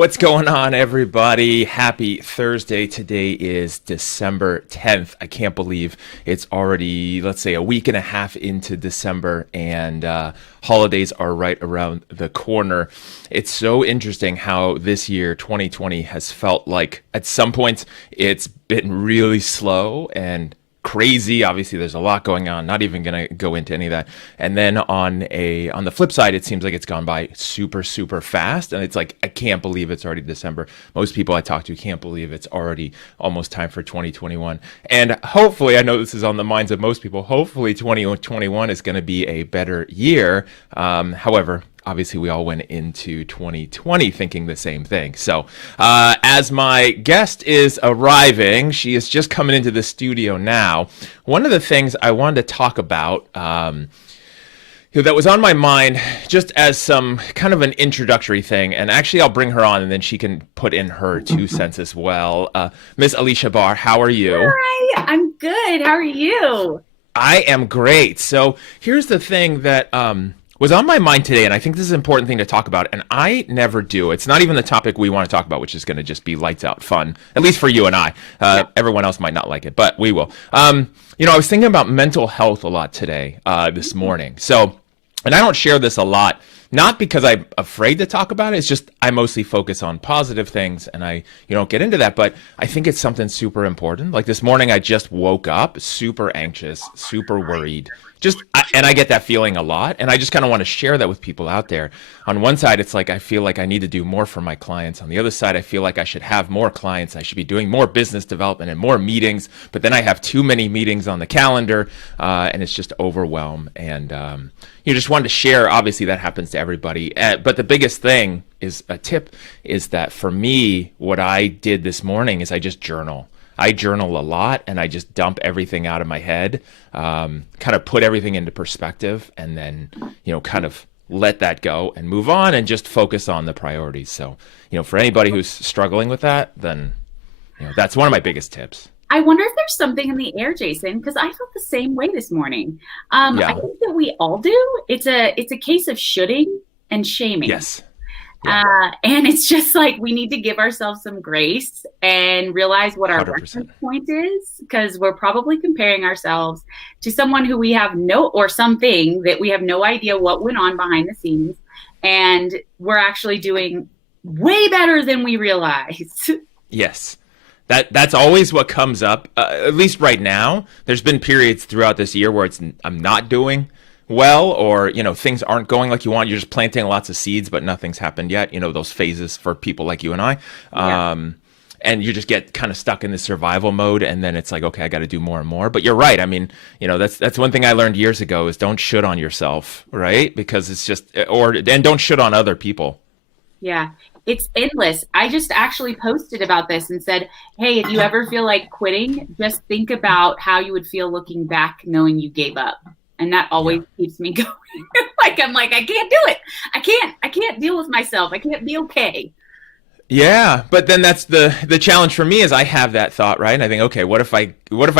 What's going on, everybody? Happy Thursday. Today is December 10th. I can't believe it's already, let's say, a week and a half into December, and holidays are right around the corner. It's so interesting how this year, 2020, has felt like at some points it's been really slow and crazy. Obviously, there's a lot going on. Not even going to go into any of that. And then on the flip side, it seems like it's gone by super, super fast. And it's like, I can't believe it's already December. Most people I talk to can't believe it's already almost time for 2021. And hopefully, I know this is on the minds of most people, hopefully 2021 is going to be a better year. However, obviously, we all went into 2020 thinking the same thing. So as my guest is arriving, she is just coming into the studio now. One of the things I wanted to talk about that was on my mind just as some kind of an introductory thing, and actually I'll bring her on and then she can put in her 2 cents as well. Miss Aleasha Bahr, how are you? Hi, I'm good. How are you? I am great. So here's the thing that was on my mind today, and I think this is an important thing to talk about, and I never do. It's not even the topic we want to talk about, which is going to just be lights out fun, at least for you and I. Everyone else might not like it, but we will. I was thinking about mental health a lot today, this morning. So, and I don't share this a lot, not because I'm afraid to talk about it. It's just I mostly focus on positive things, and I don't get into that. But I think it's something super important. Like this morning, I just woke up super anxious, super worried. And I get that feeling a lot, and I just kind of want to share that with people out there. On one side, it's like I feel like I need to do more for my clients. On the other side, I feel like I should have more clients. I should be doing more business development and more meetings, but then I have too many meetings on the calendar, and it's just overwhelm. And you just wanted to share, obviously that happens to everybody. But the biggest thing is a tip is that for me, what I did this morning is I just journal. I journal a lot, and I just dump everything out of my head, kind of put everything into perspective, and then, kind of let that go and move on and just focus on the priorities. So, for anybody who's struggling with that, then, that's one of my biggest tips. I wonder if there's something in the air, Jason, because I felt the same way this morning. I think that we all do. It's a case of shoulding and shaming. Yes. Yeah. And it's just like we need to give ourselves some grace and realize what our 100%. reference point is, because we're probably comparing ourselves to someone who we have or something that we have no idea what went on behind the scenes. And we're actually doing way better than we realize. Yes. That's always what comes up, at least right now. There's been periods throughout this year where I'm not doing well, or things aren't going like you want. You're just planting lots of seeds, but nothing's happened yet. Those phases for people like you and I. And you just get kind of stuck in this survival mode, and then it's like, okay, I got to do more and more. But you're right. I mean, that's one thing I learned years ago is don't shit on yourself, right? Because it's just and don't shit on other people. Yeah, it's endless. I just actually posted about this and said, hey, if you ever feel like quitting, just think about how you would feel looking back knowing you gave up. And that always keeps me going. I'm like, I can't do it. I can't deal with myself. I can't be okay. Yeah, but then that's the challenge for me is I have that thought, right? And I think, okay, what if I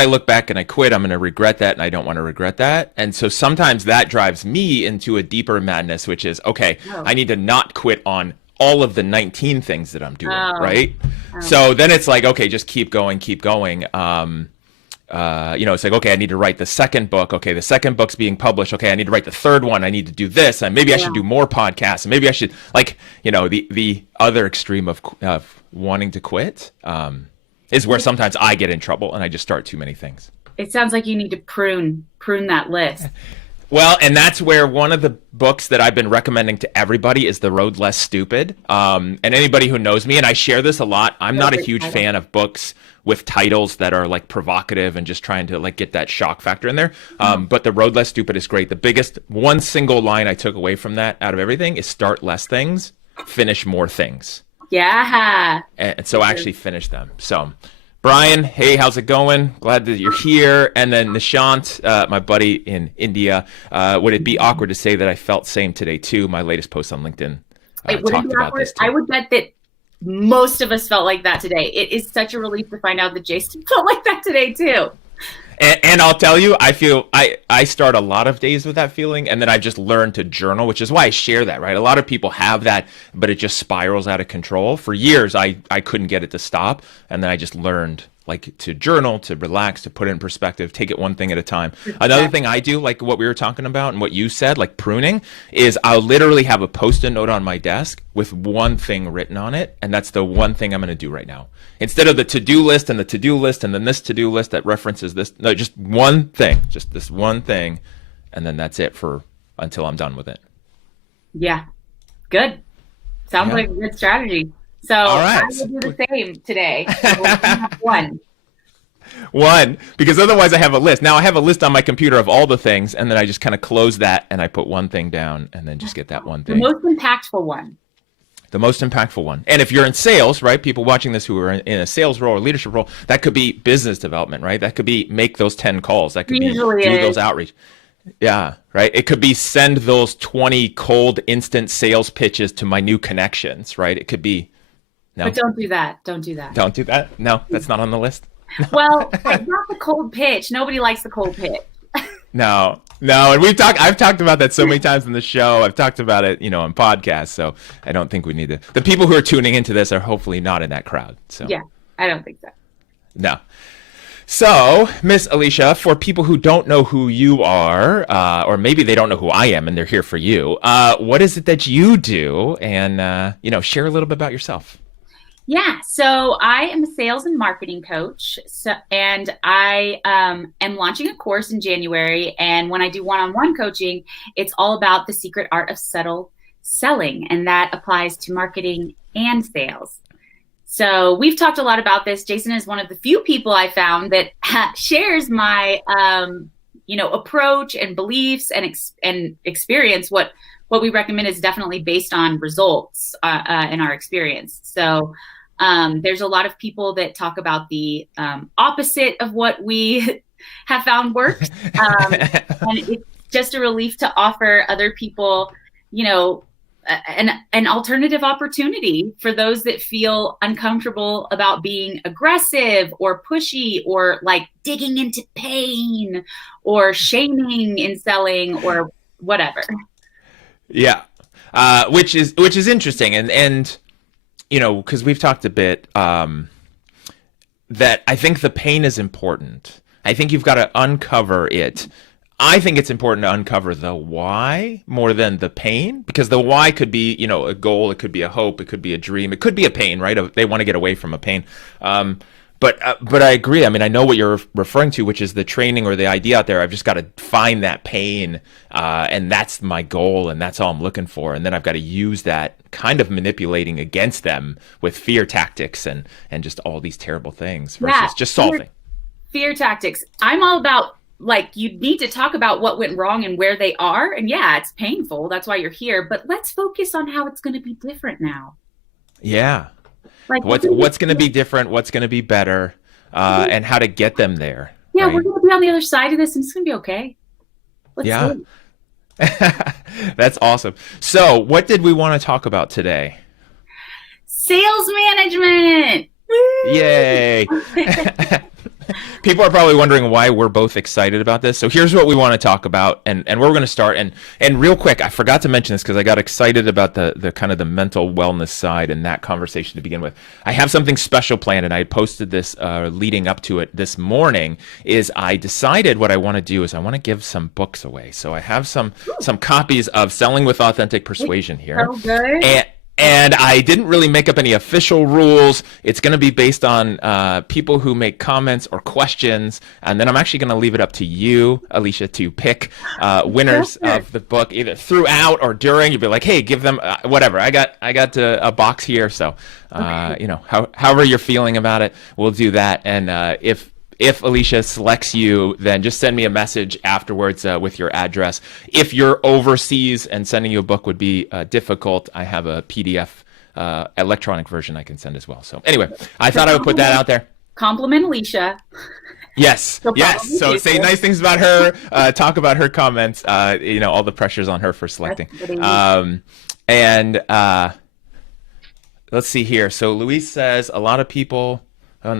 look back and I quit? I'm going to regret that, and I don't want to regret that. And so sometimes that drives me into a deeper madness, which is, okay, I need to not quit on all of the 19 things that I'm doing, right? So then it's like, okay, just keep going. It's like, okay, I need to write the second book. Okay, the second book's being published. Okay, I need to write the third one. I need to do this, and maybe I should do more podcasts, and maybe I should, the other extreme of wanting to quit is where sometimes I get in trouble and I just start too many things. It sounds like you need to prune that list. Well, and that's where one of the books that I've been recommending to everybody is The Road Less Stupid. And anybody who knows me, and I share this a lot, I'm not a huge fan of books with titles that are like provocative and just trying to like get that shock factor in there. But The Road Less Stupid is great. The biggest one single line I took away from that out of everything is start less things, finish more things. Yeah. And so actually finish them. So Brian, hey, how's it going? Glad that you're here. And then Nishant, my buddy in India. Would it be awkward to say that I felt same today too? My latest post on LinkedIn talked about this too. I would bet that most of us felt like that today. It is such a relief to find out that Jason felt like that today too. And I'll tell you, I start a lot of days with that feeling, and then I've just learned to journal, which is why I share that, right? A lot of people have that, but it just spirals out of control. For years, I couldn't get it to stop, and then I just learned like to journal, to relax, to put it in perspective, take it one thing at a time. Another thing I do, like what we were talking about and what you said, like pruning, is I'll literally have a Post-it note on my desk with one thing written on it, and that's the one thing I'm going to do right now. Instead of the to-do list and the to-do list and then this to-do list that references this, no, just one thing, just this one thing, and then that's it for until I'm done with it. Yeah, good. Sounds like a good strategy. So all right. I will do the same today. So we'll have one, because otherwise I have a list. Now I have a list on my computer of all the things, and then I just kind of close that and I put one thing down and then just get that one thing. The most impactful one. The most impactful one. And if you're in sales, right, people watching this who are in a sales role or leadership role, that could be business development, right? That could be make those 10 calls. That could be do those outreach. Yeah, right. It could be send those 20 cold instant sales pitches to my new connections, right? It could be. No. But don't do that. Don't do that. Don't do that? No, that's not on the list. Well, not the cold pitch. Nobody likes the cold pitch. No. And I've talked about that so many times in the show. I've talked about it, on podcasts. So I don't think we need to. The people who are tuning into this are hopefully not in that crowd. So yeah, I don't think so. No. So, Miss Aleasha, for people who don't know who you are, or maybe they don't know who I am and they're here for you, what is it that you do? And, share a little bit about yourself. Yeah, so I am a sales and marketing coach, and I am launching a course in January. And when I do one-on-one coaching, it's all about the secret art of subtle selling, and that applies to marketing and sales. So we've talked a lot about this. Jason is one of the few people I found that shares my, approach and beliefs and experience. What we recommend is definitely based on results in our experience. So there's a lot of people that talk about the opposite of what we have found works. And it's just a relief to offer other people, an alternative opportunity for those that feel uncomfortable about being aggressive or pushy or like digging into pain or shaming in selling or whatever. Yeah. Which is interesting. And because we've talked a bit, that I think the pain is important. I think you've got to uncover it. I think it's important to uncover the why more than the pain, because the why could be, a goal. It could be a hope. It could be a dream. It could be a pain, right? They want to get away from a pain. But I agree. I mean, I know what you're referring to, which is the training or the idea out there. I've just got to find that pain, and that's my goal, and that's all I'm looking for. And then I've got to use that kind of manipulating against them with fear tactics and just all these terrible things versus just solving. Fear tactics. I'm all about, you need to talk about what went wrong and where they are. And yeah, it's painful. That's why you're here. But let's focus on how it's going to be different now. Yeah. What's going to be different, what's going to be better, and how to get them there. Yeah, right? We're going to be on the other side of this, and it's going to be okay. Let's do it. That's awesome. So what did we want to talk about today? Sales management. Woo! Yay. People are probably wondering why we're both excited about this. So here's what we want to talk about, and we're going to start. And real quick, I forgot to mention this because I got excited about the kind of the mental wellness side and that conversation to begin with. I have something special planned, and I posted this leading up to it this morning. Is I decided what I want to do is I want to give some books away. So I have some copies of Selling with Authentic Persuasion here. So good. And I didn't really make up any official rules. It's going to be based on people who make comments or questions. And then I'm actually going to leave it up to you, Aleasha, to pick winners of the book, either throughout or during. You'd be like, hey, give them whatever. I got a box here. So, however you're feeling about it, we'll do that. And if Aleasha selects you, then just send me a message afterwards with your address. If you're overseas and sending you a book would be difficult, I have a PDF electronic version I can send as well. So anyway, I thought I would put that out there. Compliment Aleasha. Yes. So say nice things about her, talk about her comments, all the pressures on her for selecting. Let's see here. So Luis says a lot of people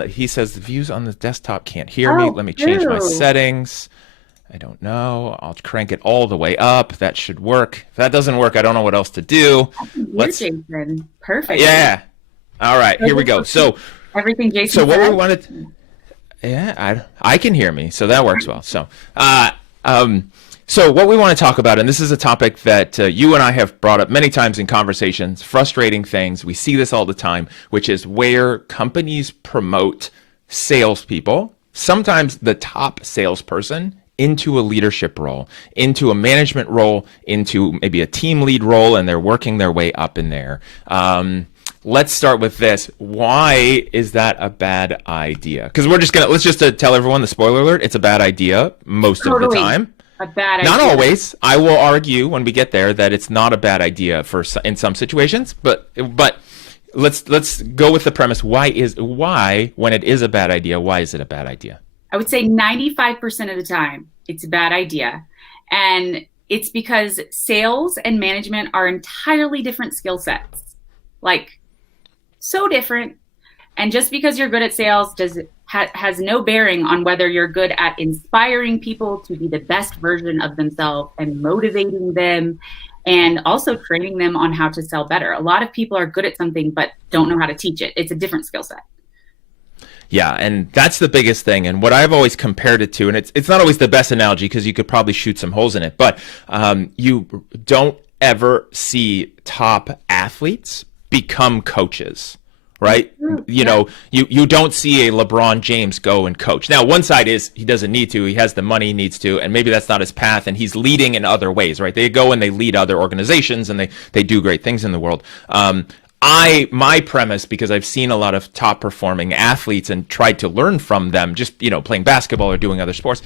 He says the views on the desktop can't hear me. Let me change my settings. I don't know. I'll crank it all the way up. That should work. If that doesn't work, I don't know what else to do. Jason. Perfect. Yeah. All right. Here we go. So everything Jason So what said? we wanted. Yeah, I can hear me, so that works well. So, so what we want to talk about, and this is a topic that you and I have brought up many times in conversations, frustrating things. We see this all the time, which is where companies promote salespeople, sometimes the top salesperson, into a leadership role, into a management role, into maybe a team lead role, and they're working their way up in there. Let's start with this. Why is that a bad idea? Because let's just tell everyone the spoiler alert. It's a bad idea most of the time. A bad idea. Not always. I will argue when we get there that it's not a bad idea in some situations. But let's go with the premise. Why when it is a bad idea? Why is it a bad idea? I would say 95% of the time, it's a bad idea. And it's because sales and management are entirely different skill sets. Like, so different. And just because you're good at sales has no bearing on whether you're good at inspiring people to be the best version of themselves and motivating them and also training them on how to sell better. A lot of people are good at something but don't know how to teach it. It's a different skill set. Yeah, and that's the biggest thing. And what I've always compared it to, and it's not always the best analogy because you could probably shoot some holes in it, but you don't ever see top athletes become coaches, right? You know, you don't see a LeBron James go and coach. Now, one side is he doesn't need to. He has the money he needs to, and maybe that's not his path, and he's leading in other ways, right? They go and they lead other organizations, and they do great things in the world. My premise, because I've seen a lot of top performing athletes and tried to learn from them, just, playing basketball or doing other sports.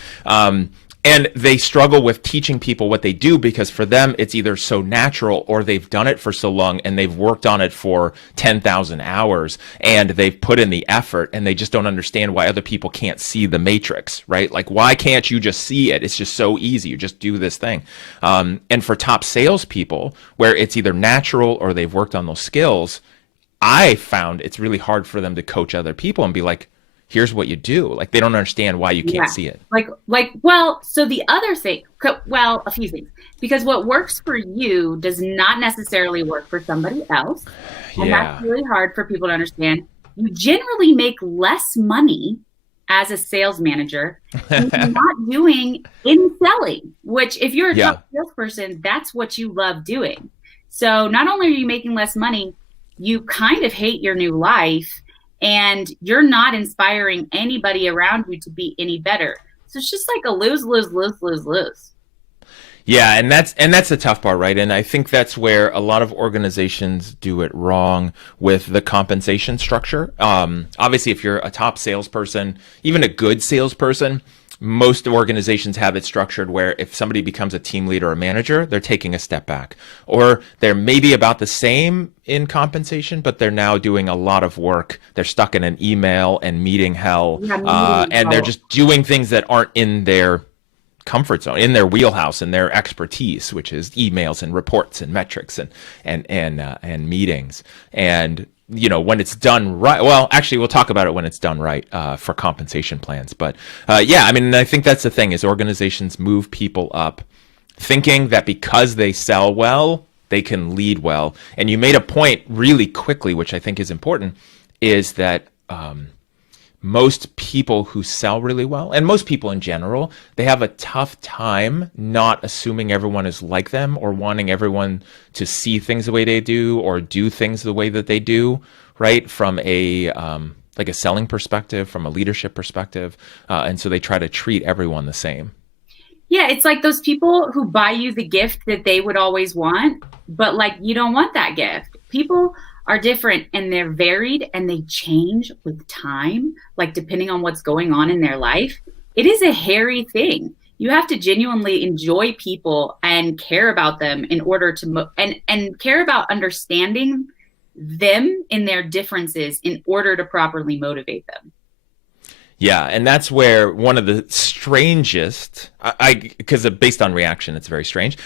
And they struggle with teaching people what they do because for them, it's either so natural or they've done it for so long and they've worked on it for 10,000 hours and they've put in the effort and they just don't understand why other people can't see the matrix, right? Like, why can't you just see it? It's just so easy. You just do this thing. And for top salespeople, where it's either natural or they've worked on those skills, I found it's really hard for them to coach other people and be like, here's what you do. Like, they don't understand why you can't see it. So the other thing, a few things, because what works for you does not necessarily work for somebody else. And that's really hard for people to understand. You generally make less money as a sales manager than you're not doing in selling, which if you're a top salesperson, that's what you love doing. So not only are you making less money, you kind of hate your new life. And you're not inspiring anybody around you to be any better. So it's just like a lose, lose, lose, lose, lose. Yeah, and that's the tough part, right? And I think that's where a lot of organizations do it wrong with the compensation structure. Obviously, if you're a top salesperson, even a good salesperson, most organizations have it structured where if somebody becomes a team leader or a manager, they're taking a step back. Or they're maybe about the same in compensation, but they're now doing a lot of work. They're stuck in an email and meeting hell, and they're just doing things that aren't in their comfort zone, in their wheelhouse and their expertise, which is emails and reports and metrics and meetings. And when it's done right, well, actually, we'll talk about it when it's done right for compensation plans. But I think that's the thing is organizations move people up thinking that because they sell well, they can lead well. And you made a point really quickly, which I think is important, is that most people who sell really well, and most people in general, they have a tough time not assuming everyone is like them or wanting everyone to see things the way they do or do things the way that they do, right? From a like a selling perspective, from a leadership perspective. And so they try to treat everyone the same. Yeah, it's like those people who buy you the gift that they would always want, but like you don't want that gift. People are different and they're varied and they change with time, like depending on what's going on in their life. It is a hairy thing. You have to genuinely enjoy people and care about them in order to and care about understanding them in their differences in order to properly motivate them. Yeah, and that's where one of the strangest, because based on reaction, it's very strange.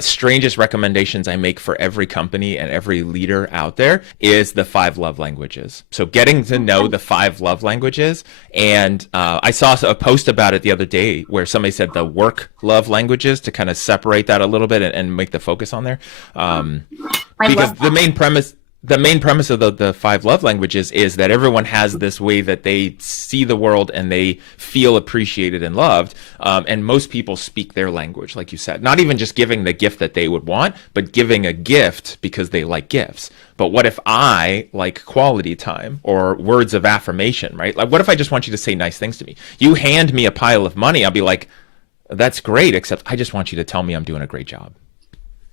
Strangest recommendations I make for every company and every leader out there is the 5 love languages. So getting to know the 5 love languages, and I saw a post about it the other day where somebody said the work love languages to kind of separate that a little bit and make the focus on there, because the main premise of the 5 love languages is that everyone has this way that they see the world and they feel appreciated and loved. And most people speak their language, like you said, not even just giving the gift that they would want, but giving a gift because they like gifts. But what if I like quality time or words of affirmation, right? Like, what if I just want you to say nice things to me? You hand me a pile of money, I'll be like, that's great, except I just want you to tell me I'm doing a great job.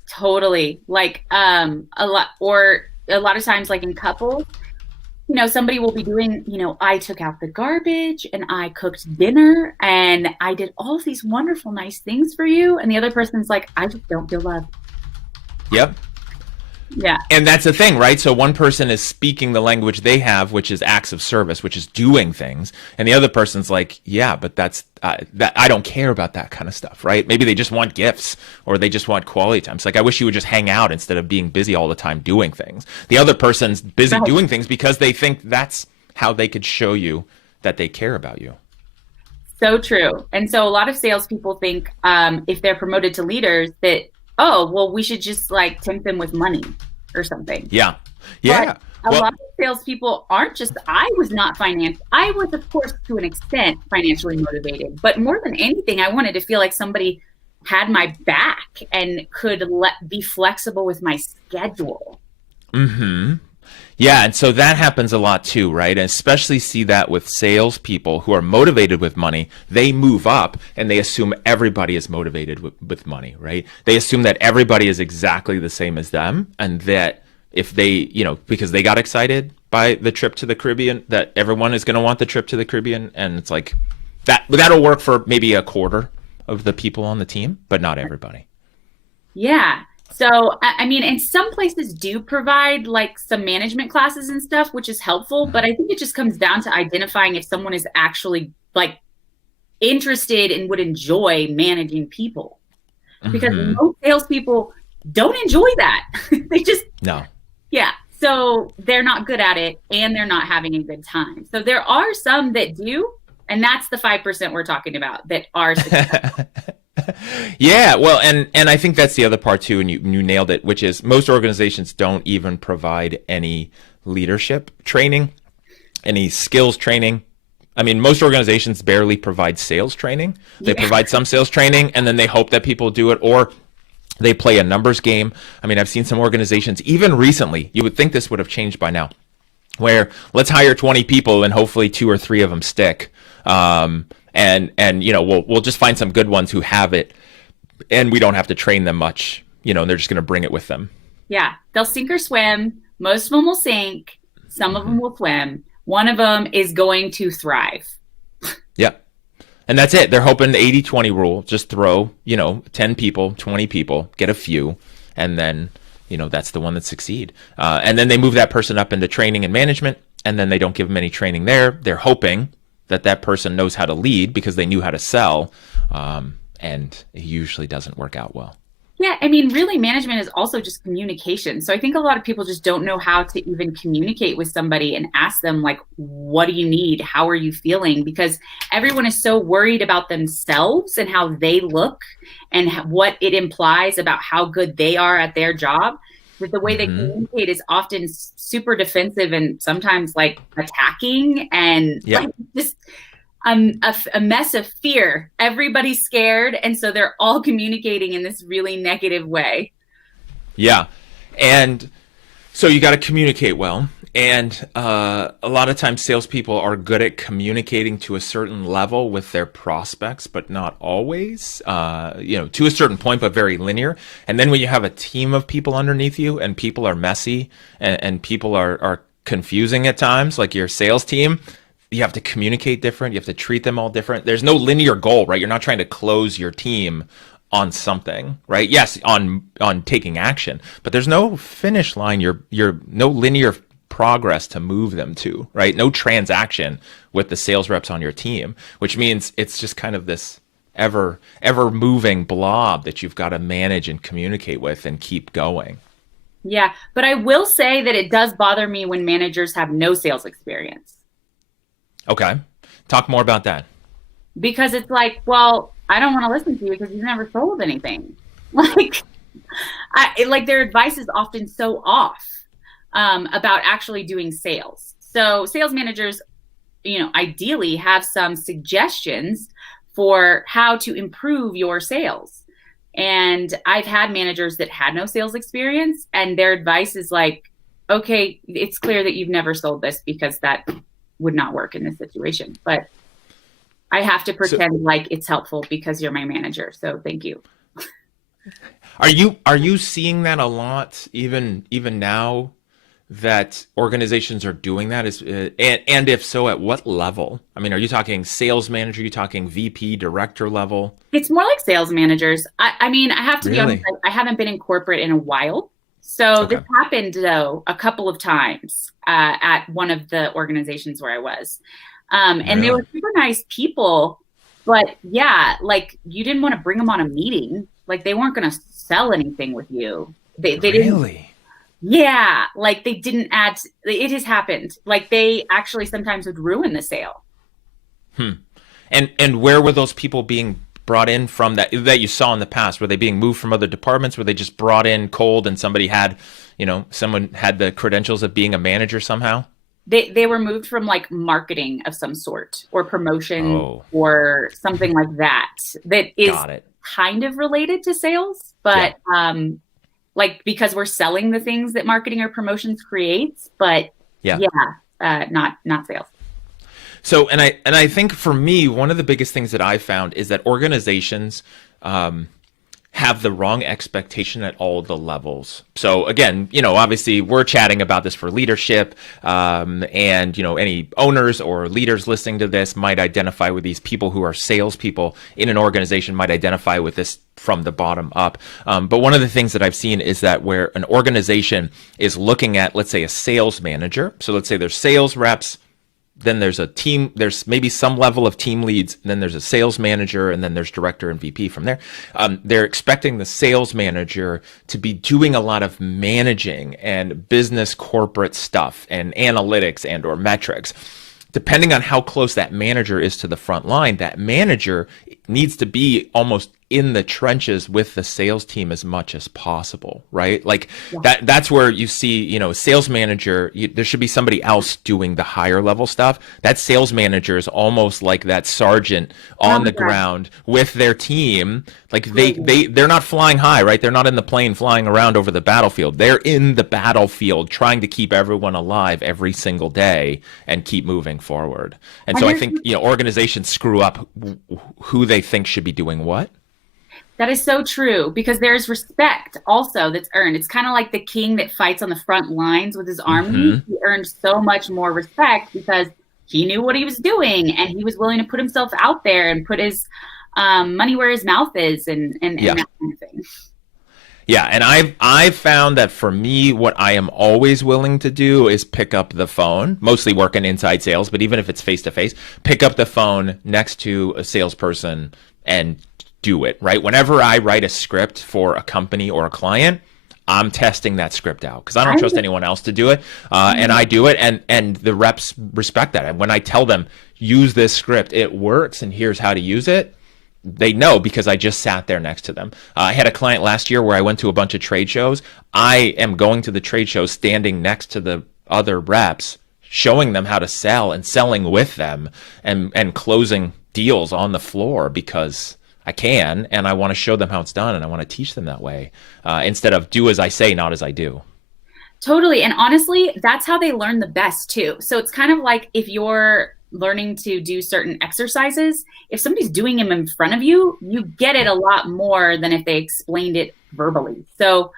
Totally. Like a lot of times, like in couples, somebody will be doing, I took out the garbage and I cooked dinner and I did all of these wonderful, nice things for you. And the other person's like, I just don't feel loved. Yep. Yeah. And that's the thing, right? So one person is speaking the language they have, which is acts of service, which is doing things. And the other person's like, yeah, but that I don't care about that kind of stuff, right? Maybe they just want gifts or they just want quality time. It's like, I wish you would just hang out instead of being busy all the time doing things. The other person's busy doing things because they think that's how they could show you that they care about you. So true. And so a lot of salespeople think if they're promoted to leaders that, oh, well, we should just like tempt them with money or something. Yeah. Yeah. But a lot of salespeople aren't just, I was, of course, to an extent, financially motivated. But more than anything, I wanted to feel like somebody had my back and could be flexible with my schedule. Mm-hmm. Yeah, and so that happens a lot too, right? And especially see that with salespeople who are motivated with money. They move up and they assume everybody is motivated with money, right? They assume that everybody is exactly the same as them, and that if they, because they got excited by the trip to the Caribbean, that everyone is going to want the trip to the Caribbean. And it's like that'll work for maybe a quarter of the people on the team, but not everybody. Yeah. So, I mean, and some places do provide like some management classes and stuff, which is helpful. But I think it just comes down to identifying if someone is actually like interested and would enjoy managing people. Because most salespeople don't enjoy that. They just, no. Yeah. So they're not good at it and they're not having a good time. So there are some that do. And that's the 5% we're talking about that are successful. Yeah, well, and I think that's the other part too, and you nailed it, which is most organizations don't even provide any leadership training, any skills training. I mean, most organizations barely provide sales training. They provide some sales training, and then they hope that people do it, or they play a numbers game. I mean, I've seen some organizations, even recently, you would think this would have changed by now, where let's hire 20 people and hopefully 2 or 3 of them stick. And we'll just find some good ones who have it, and we don't have to train them much, and they're just going to bring it with them. Yeah, they'll sink or swim. Most of them will sink. Some of them will swim. One of them is going to thrive. Yeah. And that's it. They're hoping the 80-20 rule, just throw, 10 people, 20 people, get a few, and then, that's the one that succeed. And then they move that person up into training and management, and then they don't give them any training there. They're hoping that person knows how to lead because they knew how to sell, and it usually doesn't work out well. Yeah, I mean, really, management is also just communication. So I think a lot of people just don't know how to even communicate with somebody and ask them, like, what do you need? How are you feeling? Because everyone is so worried about themselves and how they look and what it implies about how good they are at their job, that the way they communicate is often super defensive and sometimes like attacking and like just a mess of fear. Everybody's scared. And so they're all communicating in this really negative way. Yeah. And so you got to communicate well. And a lot of times salespeople are good at communicating to a certain level with their prospects, but not always, to a certain point, but very linear. And then when you have a team of people underneath you and people are messy and people are confusing at times, like your sales team, you have to communicate different. You have to treat them all different. There's no linear goal, right? You're not trying to close your team on something, right? Yes, on taking action, but there's no finish line. You're no linear progress to move them to, right? No transaction with the sales reps on your team, which means it's just kind of this ever moving blob that you've got to manage and communicate with and keep going. Yeah, but I will say that it does bother me when managers have no sales experience. Okay. Talk more about that. Because it's like, well, I don't want to listen to you because you've never sold anything. Like, like their advice is often so off about actually doing sales. So sales managers, ideally have some suggestions for how to improve your sales. And I've had managers that had no sales experience, and their advice is like, okay, it's clear that you've never sold this because that would not work in this situation. But I have to pretend like it's helpful because you're my manager. So thank you. Are you seeing that a lot even now, that organizations are doing that? And if so, at what level? I mean, are you talking sales manager? Are you talking VP, director level? It's more like sales managers. I mean, I have to be honest, I haven't been in corporate in a while. So this happened, though, a couple of times at one of the organizations where I was. And they were super nice people. But yeah, like you didn't want to bring them on a meeting. Like they weren't going to sell anything with you. They didn't. Yeah, like they didn't add. It has happened. Like they actually sometimes would ruin the sale. And where were those people being brought in from that you saw in the past? Were they being moved from other departments? Were they just brought in cold and someone had the credentials of being a manager somehow? They were moved from like marketing of some sort or promotion or something like that. That is kind of related to sales, but like because we're selling the things that marketing or promotions creates, but not sales. So, and I think for me, one of the biggest things that I found is that organizations have the wrong expectation at all the levels. So again, obviously we're chatting about this for leadership, and any owners or leaders listening to this might identify with these people who are salespeople in an organization, might identify with this from the bottom up. But one of the things that I've seen is that where an organization is looking at, let's say, a sales manager. So let's say there's sales reps, then there's a team, there's maybe some level of team leads, and then there's a sales manager, and then there's director and VP from there. They're expecting the sales manager to be doing a lot of managing and business corporate stuff and analytics and or metrics. Depending on how close that manager is to the front line, that manager needs to be almost in the trenches with the sales team as much as possible, right? Like that's where you see, sales manager, there should be somebody else doing the higher level stuff. That sales manager is almost like that sergeant on the ground with their team. Like they're not flying high, right? They're not in the plane flying around over the battlefield. They're in the battlefield trying to keep everyone alive every single day and keep moving forward. And so I think, organizations screw up who they think should be doing what. That is so true, because there's respect also that's earned. It's kind of like the king that fights on the front lines with his army. He earned so much more respect because he knew what he was doing and he was willing to put himself out there and put his money where his mouth is and that kind of thing. Yeah, and I've found that for me, what I am always willing to do is pick up the phone, mostly working inside sales, but even if it's face-to-face, pick up the phone next to a salesperson and do it, right? Whenever I write a script for a company or a client, I'm testing that script out because I don't trust anyone else to do it. And I do it, and the reps respect that. And when I tell them, use this script, it works, and here's how to use it, they know because I just sat there next to them. I had a client last year where I went to a bunch of trade shows. I am going to the trade shows standing next to the other reps, showing them how to sell and selling with them and closing deals on the floor because I can, and I want to show them how it's done, and I want to teach them that way instead of do as I say, not as I do. Totally. And honestly, that's how they learn the best too. So it's kind of like if you're learning to do certain exercises, if somebody's doing them in front of you, you get it a lot more than if they explained it verbally. So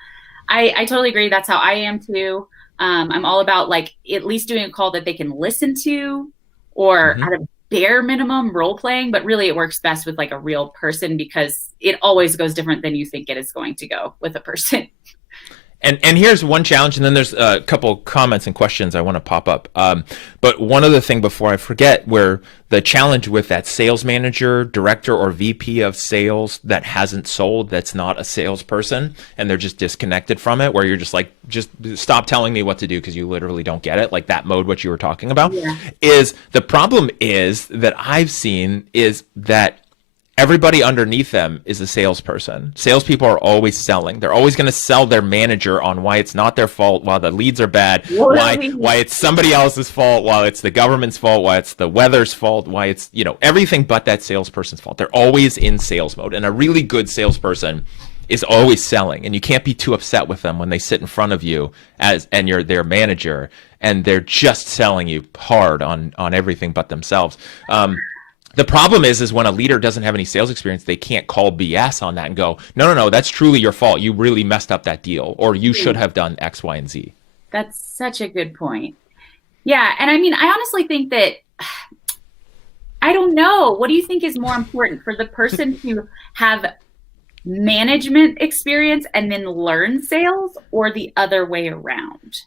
I totally agree. That's how I am too. I'm all about like at least doing a call that they can listen to, or at a bare minimum role playing, but really it works best with like a real person because it always goes different than you think it is going to go with a person. And here's one challenge, and then there's a couple comments and questions I want to pop up. But one other thing before I forget, where the challenge with that sales manager, director, or VP of sales that hasn't sold, that's not a salesperson, and they're just disconnected from it, where you're just like, just stop telling me what to do because you literally don't get it, like that mode, what you were talking about, is the problem is that I've seen is that everybody underneath them is a salesperson. Salespeople are always selling. They're always going to sell their manager on why it's not their fault, why the leads are bad, why it's somebody else's fault, why it's the government's fault, why it's the weather's fault, why it's, everything but that salesperson's fault. They're always in sales mode. And a really good salesperson is always selling. And you can't be too upset with them when they sit in front of you and you're their manager and they're just selling you hard on everything but themselves. The problem is when a leader doesn't have any sales experience, they can't call BS on that and go, no, that's truly your fault. You really messed up that deal, or you should have done X, Y, and Z. That's such a good point. Yeah. And I mean, I honestly think that, I don't know. What do you think is more important for the person to have management experience and then learn sales, or the other way around?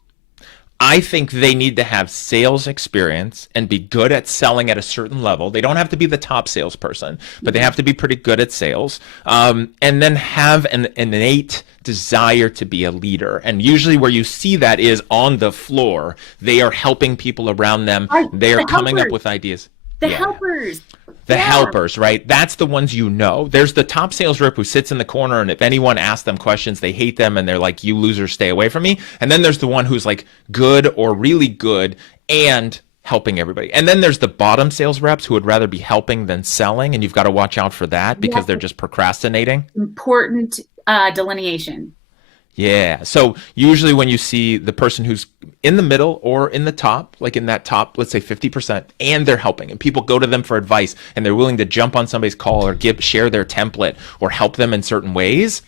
I think they need to have sales experience and be good at selling at a certain level. They don't have to be the top salesperson, but they have to be pretty good at sales, and then have an innate desire to be a leader. And usually where you see that is on the floor. They are helping people around them. They are coming up with ideas. The helpers. The helpers, right? That's the ones There's the top sales rep who sits in the corner, and if anyone asks them questions, they hate them, and they're like, you losers, stay away from me. And then there's the one who's like good or really good and helping everybody. And then there's the bottom sales reps who would rather be helping than selling, and you've got to watch out for that because they're just procrastinating. Important delineation. Yeah. So usually when you see the person who's in the middle or in the top, like in that top, let's say 50%, and they're helping, and people go to them for advice, and they're willing to jump on somebody's call or share their template or help them in certain ways,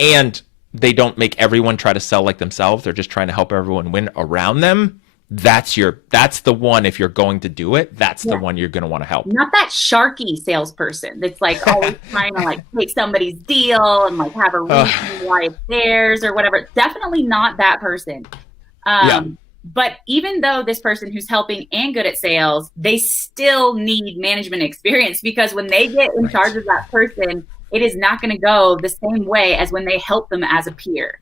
and they don't make everyone try to sell like themselves. They're just trying to help everyone win around them. That's the one, if you're going to do it, that's the one you're going to want to help. Not that sharky salesperson that's like always trying to like take somebody's deal and like have a reason why it's theirs or whatever. Definitely not that person. But even though this person who's helping and good at sales, they still need management experience, because when they get in charge of that person, it is not going to go the same way as when they help them as a peer.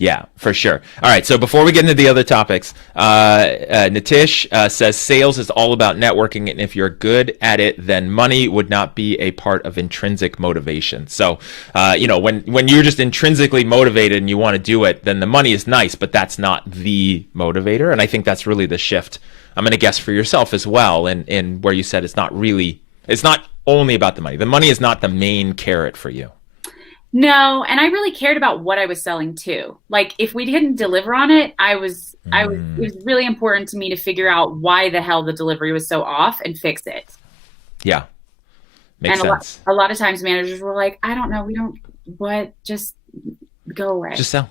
Yeah, for sure. All right. So before we get into the other topics, Nitish says sales is all about networking. And if you're good at it, then money would not be a part of intrinsic motivation. So, when you're just intrinsically motivated and you want to do it, then the money is nice, but that's not the motivator. And I think that's really the shift, I'm going to guess, for yourself as well. And where you said it's not only about the money. The money is not the main carrot for you. No, and I really cared about what I was selling too. Like if we didn't deliver on it, it was really important to me to figure out why the hell the delivery was so off and fix it. Yeah. Makes sense. A lot of times managers were like, I don't know, just go away. Just sell.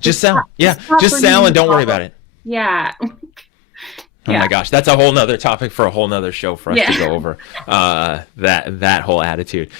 Just sell. Just sell and don't worry about it. Yeah. Oh my gosh, that's a whole nother topic for a whole nother show for us to go over, that whole attitude.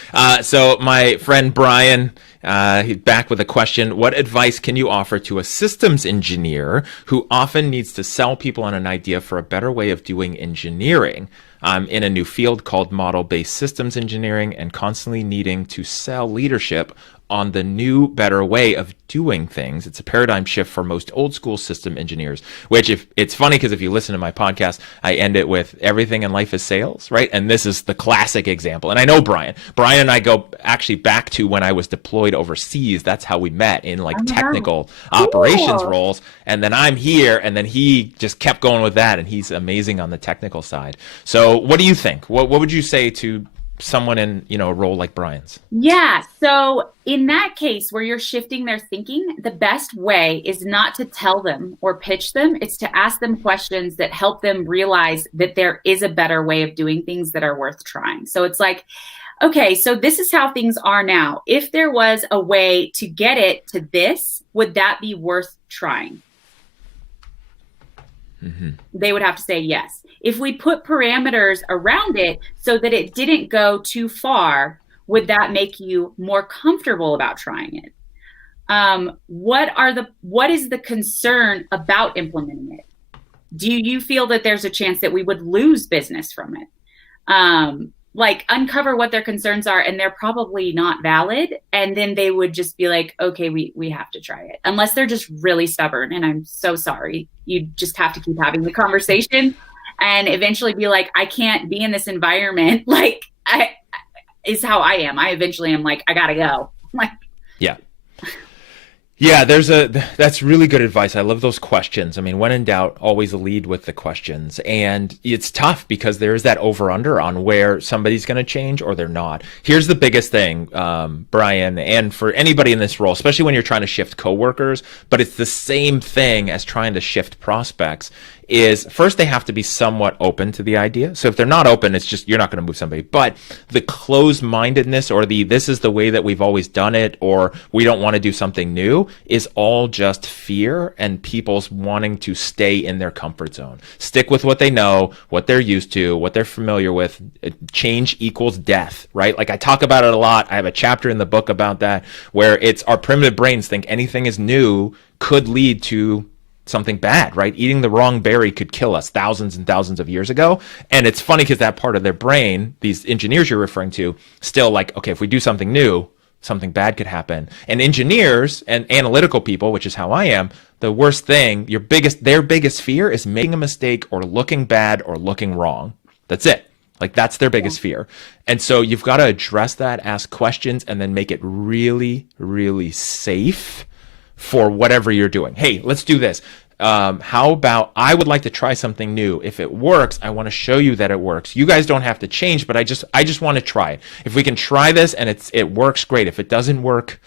So my friend Brian, he's back with a question. What advice can you offer to a systems engineer who often needs to sell people on an idea for a better way of doing engineering? I'm in a new field called model-based systems engineering and constantly needing to sell leadership on the new, better way of doing things. It's a paradigm shift for most old school system engineers, which it's funny because if you listen to my podcast, I end it with everything in life is sales, right? And this is the classic example. And I know Brian and I go actually back to when I was deployed overseas. That's how we met in technical operations roles. And then I'm here, and then he just kept going with that, and he's amazing on the technical side. So what do you think? What would you say to someone in a role like Brian's? Yeah. So in that case where you're shifting their thinking, the best way is not to tell them or pitch them. It's to ask them questions that help them realize that there is a better way of doing things that are worth trying. So it's like, okay, so this is how things are now. If there was a way to get it to this, would that be worth trying? Mm-hmm. They would have to say yes. If we put parameters around it so that it didn't go too far, would that make you more comfortable about trying it? What is the concern about implementing it? Do you feel that there's a chance that we would lose business from it? Like uncover what their concerns are, and they're probably not valid. And then they would just be like, okay, we have to try it. Unless they're just really stubborn. And I'm so sorry. You just have to keep having the conversation and eventually be like, I can't be in this environment. Like is how I am. I eventually am like, I gotta go. Like, yeah. Yeah, that's really good advice. I love those questions. I mean, when in doubt, always lead with the questions. And it's tough because there is that over under on where somebody's going to change or they're not. Here's the biggest thing, Brian, and for anybody in this role, especially when you're trying to shift coworkers, but it's the same thing as trying to shift prospects, is first they have to be somewhat open to the idea. So if they're not open, it's just you're not going to move somebody. But the closed-mindedness or the this is the way that we've always done it or we don't want to do something new is all just fear and people's wanting to stay in their comfort zone. Stick with what they know, what they're used to, what they're familiar with. Change equals death, right? Like I talk about it a lot. I have a chapter in the book about that where it's our primitive brains think anything is new could lead to something bad, right? Eating the wrong berry could kill us thousands and thousands of years ago. And it's funny because that part of their brain, these engineers you're referring to, still like, okay, if we do something new, something bad could happen. And engineers and analytical people, which is how I am, the worst thing, their biggest fear is making a mistake or looking bad or looking wrong. That's it. Like that's their biggest fear. And so you've got to address that, ask questions, and then make it really, really safe for whatever you're doing. Hey, let's do this. How about I would like to try something new. If it works, I want to show you that it works. You guys don't have to change, but I just want to try it. If we can try this and it works, great. If it doesn't work,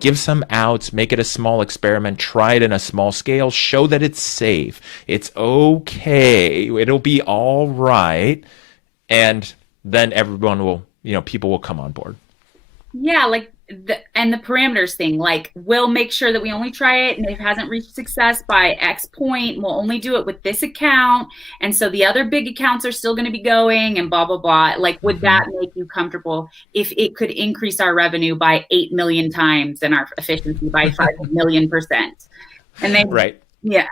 give some outs, make it a small experiment, try it in a small scale, show that it's safe. It's okay. It'll be all right. And then everyone will, people will come on board. Yeah, like the parameters thing, like we'll make sure that we only try it and if it hasn't reached success by X point, we'll only do it with this account. And so the other big accounts are still going to be going and blah, blah, blah. Like, would that make you comfortable if it could increase our revenue by 8 million times and our efficiency by 5 million%? And then, right. Yeah.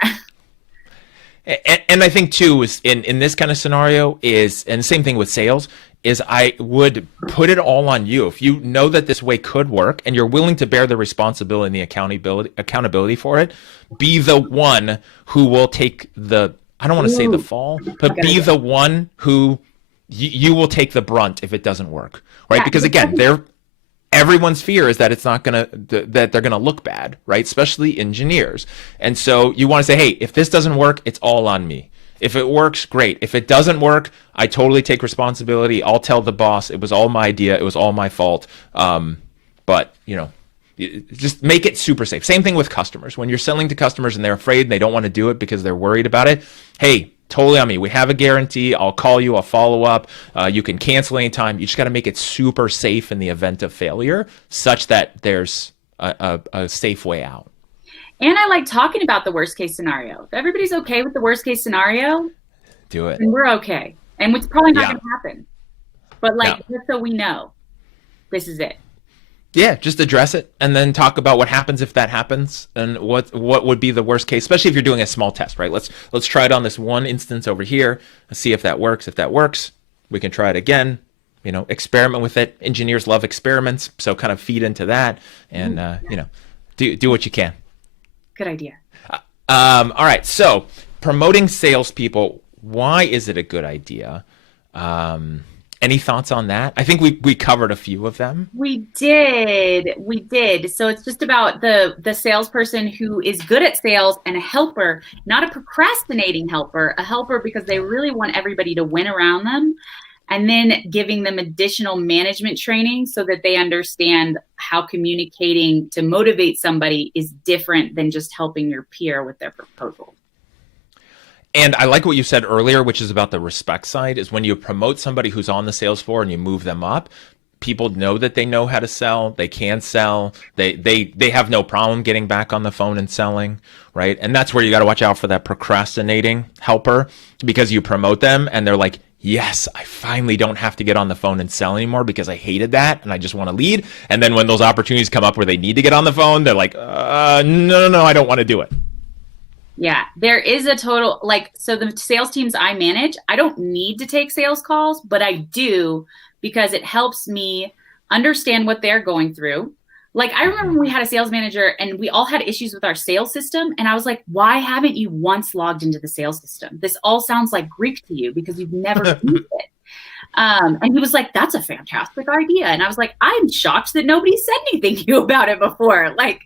And I think too is in this kind of scenario is, and same thing with sales, is I would put it all on you. If you know that this way could work and you're willing to bear the responsibility and the accountability for it, be the one who will take I don't want to say the fall, but be the one who you will take the brunt if it doesn't work, right? Because again, everyone's fear is that it's not that they're gonna look bad, right? Especially engineers. And so you want to say, hey, if this doesn't work, it's all on me. If it works, great. If it doesn't work, I totally take responsibility. I'll tell the boss it was all my idea. It was all my fault. But just make it super safe. Same thing with customers. When you're selling to customers and they're afraid and they don't want to do it because they're worried about it, hey, totally on me. We have a guarantee. I'll call you. I'll follow up. You can cancel anytime. You just got to make it super safe in the event of failure such that there's a safe way out. And I like talking about the worst case scenario. If everybody's okay with the worst case scenario, do it. And we're okay. And it's probably not going to happen. But just so we know, this is it. Yeah, just address it and then talk about what happens if that happens and what would be the worst case, especially if you're doing a small test, right? Let's try it on this one instance over here and see if that works. If that works, we can try it again. Experiment with it. Engineers love experiments, so kind of feed into that and do what you can. Good idea. All right. So promoting salespeople, why is it a good idea? Any thoughts on that? I think we covered a few of them. We did. So it's just about the salesperson who is good at sales and a helper, not a procrastinating helper, a helper because they really want everybody to win around them. And then giving them additional management training so that they understand how communicating to motivate somebody is different than just helping your peer with their proposal. And I like what you said earlier, which is about the respect side, is when you promote somebody who's on the sales floor and you move them up, people know that they know how to sell, they can sell, they have no problem getting back on the phone and selling, right? And that's where you got to watch out for that procrastinating helper because you promote them and they're like, yes, I finally don't have to get on the phone and sell anymore because I hated that and I just want to lead. And then when those opportunities come up where they need to get on the phone, they're like, no, I don't want to do it. Yeah, there is a total, like, so the sales teams I manage, I don't need to take sales calls, but I do because it helps me understand what they're going through. Like, I remember when we had a sales manager and we all had issues with our sales system. And I was like, why haven't you once logged into the sales system? This all sounds like Greek to you because you've never used it. And he was like, that's a fantastic idea. And I was like, I'm shocked that nobody said anything to you about it before. Like,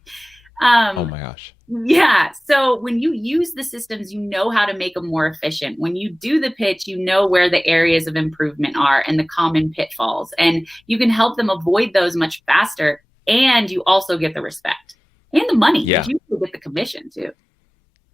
Oh my gosh. yeah. So when you use the systems, you know how to make them more efficient. When you do the pitch, you know where the areas of improvement are and the common pitfalls, and you can help them avoid those much faster. And you also get the respect and the money. Yeah. You get the commission too.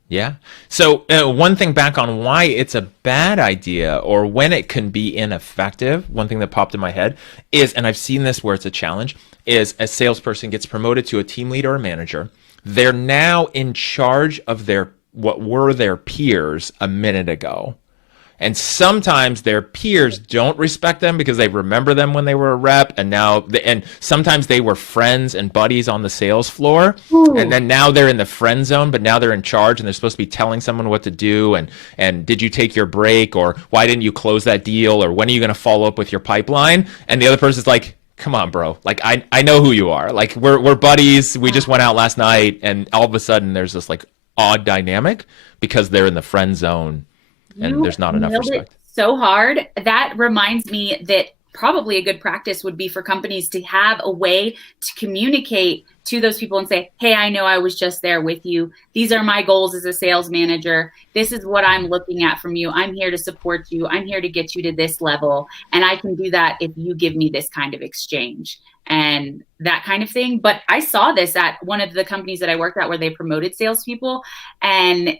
Yeah. So one thing back on why it's a bad idea or when it can be ineffective, one thing that popped in my head is, and I've seen this where it's a challenge, is a salesperson gets promoted to a team lead or a manager. They're now in charge of what were their peers a minute ago. And sometimes their peers don't respect them because they remember them when they were a rep, and sometimes they were friends and buddies on the sales floor. Ooh. And then now they're in the friend zone, but now they're in charge and they're supposed to be telling someone what to do, and did you take your break, or why didn't you close that deal, or when are you going to follow up with your pipeline? And the other person's like, come on, bro. Like, I know who you are. Like, we're buddies. We just went out last night, and all of a sudden there's this like odd dynamic because they're in the friend zone. And there's not enough respect. So hard. That reminds me that probably a good practice would be for companies to have a way to communicate to those people and say, hey, I know I was just there with you. These are my goals as a sales manager. This is what I'm looking at from you. I'm here to support you. I'm here to get you to this level. And I can do that if you give me this kind of exchange and that kind of thing. But I saw this at one of the companies that I worked at where they promoted salespeople, and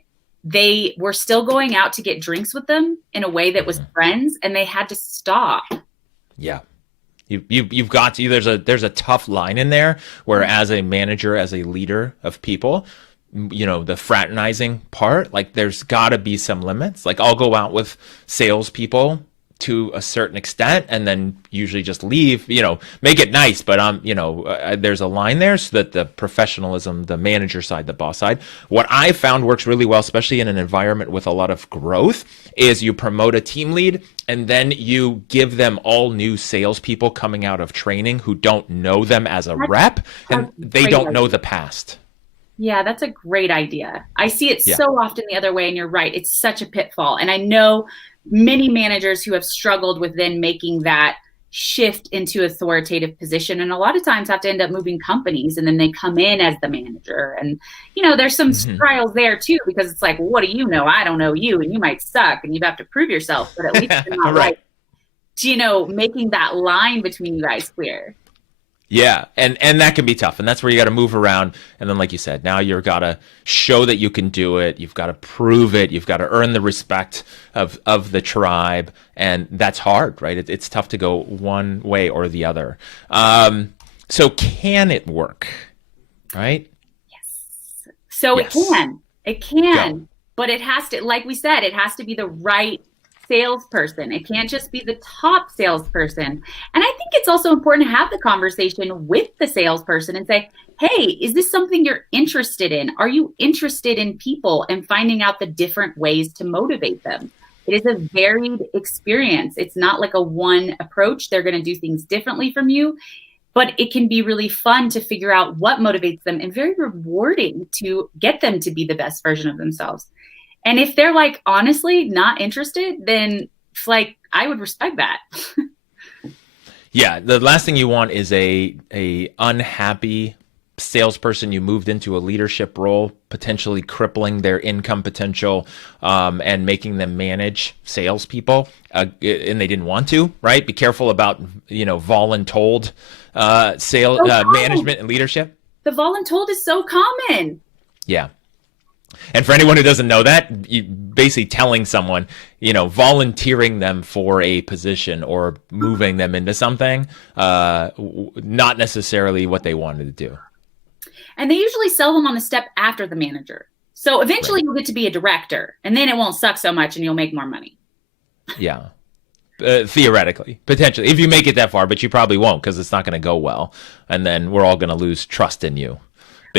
they were still going out to get drinks with them in a way that was friends, and they had to stop. Yeah. You've got to, there's a tough line in there where as a manager, as a leader of people, the fraternizing part, like there's got to be some limits. Like I'll go out with salespeople to a certain extent and then usually just leave, make it nice, but there's a line there so that the professionalism, the manager side, the boss side, what I found works really well, especially in an environment with a lot of growth, is you promote a team lead and then you give them all new salespeople coming out of training who don't know them as a rep, and they don't know the past. Yeah, that's a great idea. I see it so often the other way, and you're right. It's such a pitfall. And I know many managers who have struggled with then making that shift into authoritative position, and a lot of times have to end up moving companies, and then they come in as the manager. And, there's some trials there too, because it's like, well, what do you know? I don't know you, and you might suck and you have to prove yourself, but at least you're not right. Making that line between you guys clear. Yeah, and that can be tough, and that's where you got to move around. And then, like you said, now you've got to show that you can do it. You've got to prove it. You've got to earn the respect of the tribe, and that's hard, right? It's tough to go one way or the other. So can it work, right? Yes. So yes. It can, but it has to, like we said, it has to be the right salesperson. It can't just be the top salesperson. And I think it's also important to have the conversation with the salesperson and say, hey, is this something you're interested in? Are you interested in people and finding out the different ways to motivate them? It is a varied experience. It's not like a one approach. They're going to do things differently from you, but it can be really fun to figure out what motivates them and very rewarding to get them to be the best version of themselves. And if they're like, honestly, not interested, then it's like, I would respect that. Yeah. The last thing you want is a unhappy salesperson you moved into a leadership role, potentially crippling their income potential, and making them manage salespeople, and they didn't want to, right? Be careful about, voluntold management and leadership. The voluntold is so common. Yeah. And for anyone who doesn't know that, you basically telling someone, volunteering them for a position or moving them into something, not necessarily what they wanted to do. And they usually sell them on the step after the manager. So eventually you'll get to be a director, and then it won't suck so much and you'll make more money. Yeah. Theoretically, potentially, if you make it that far, but you probably won't because it's not going to go well. And then we're all going to lose trust in you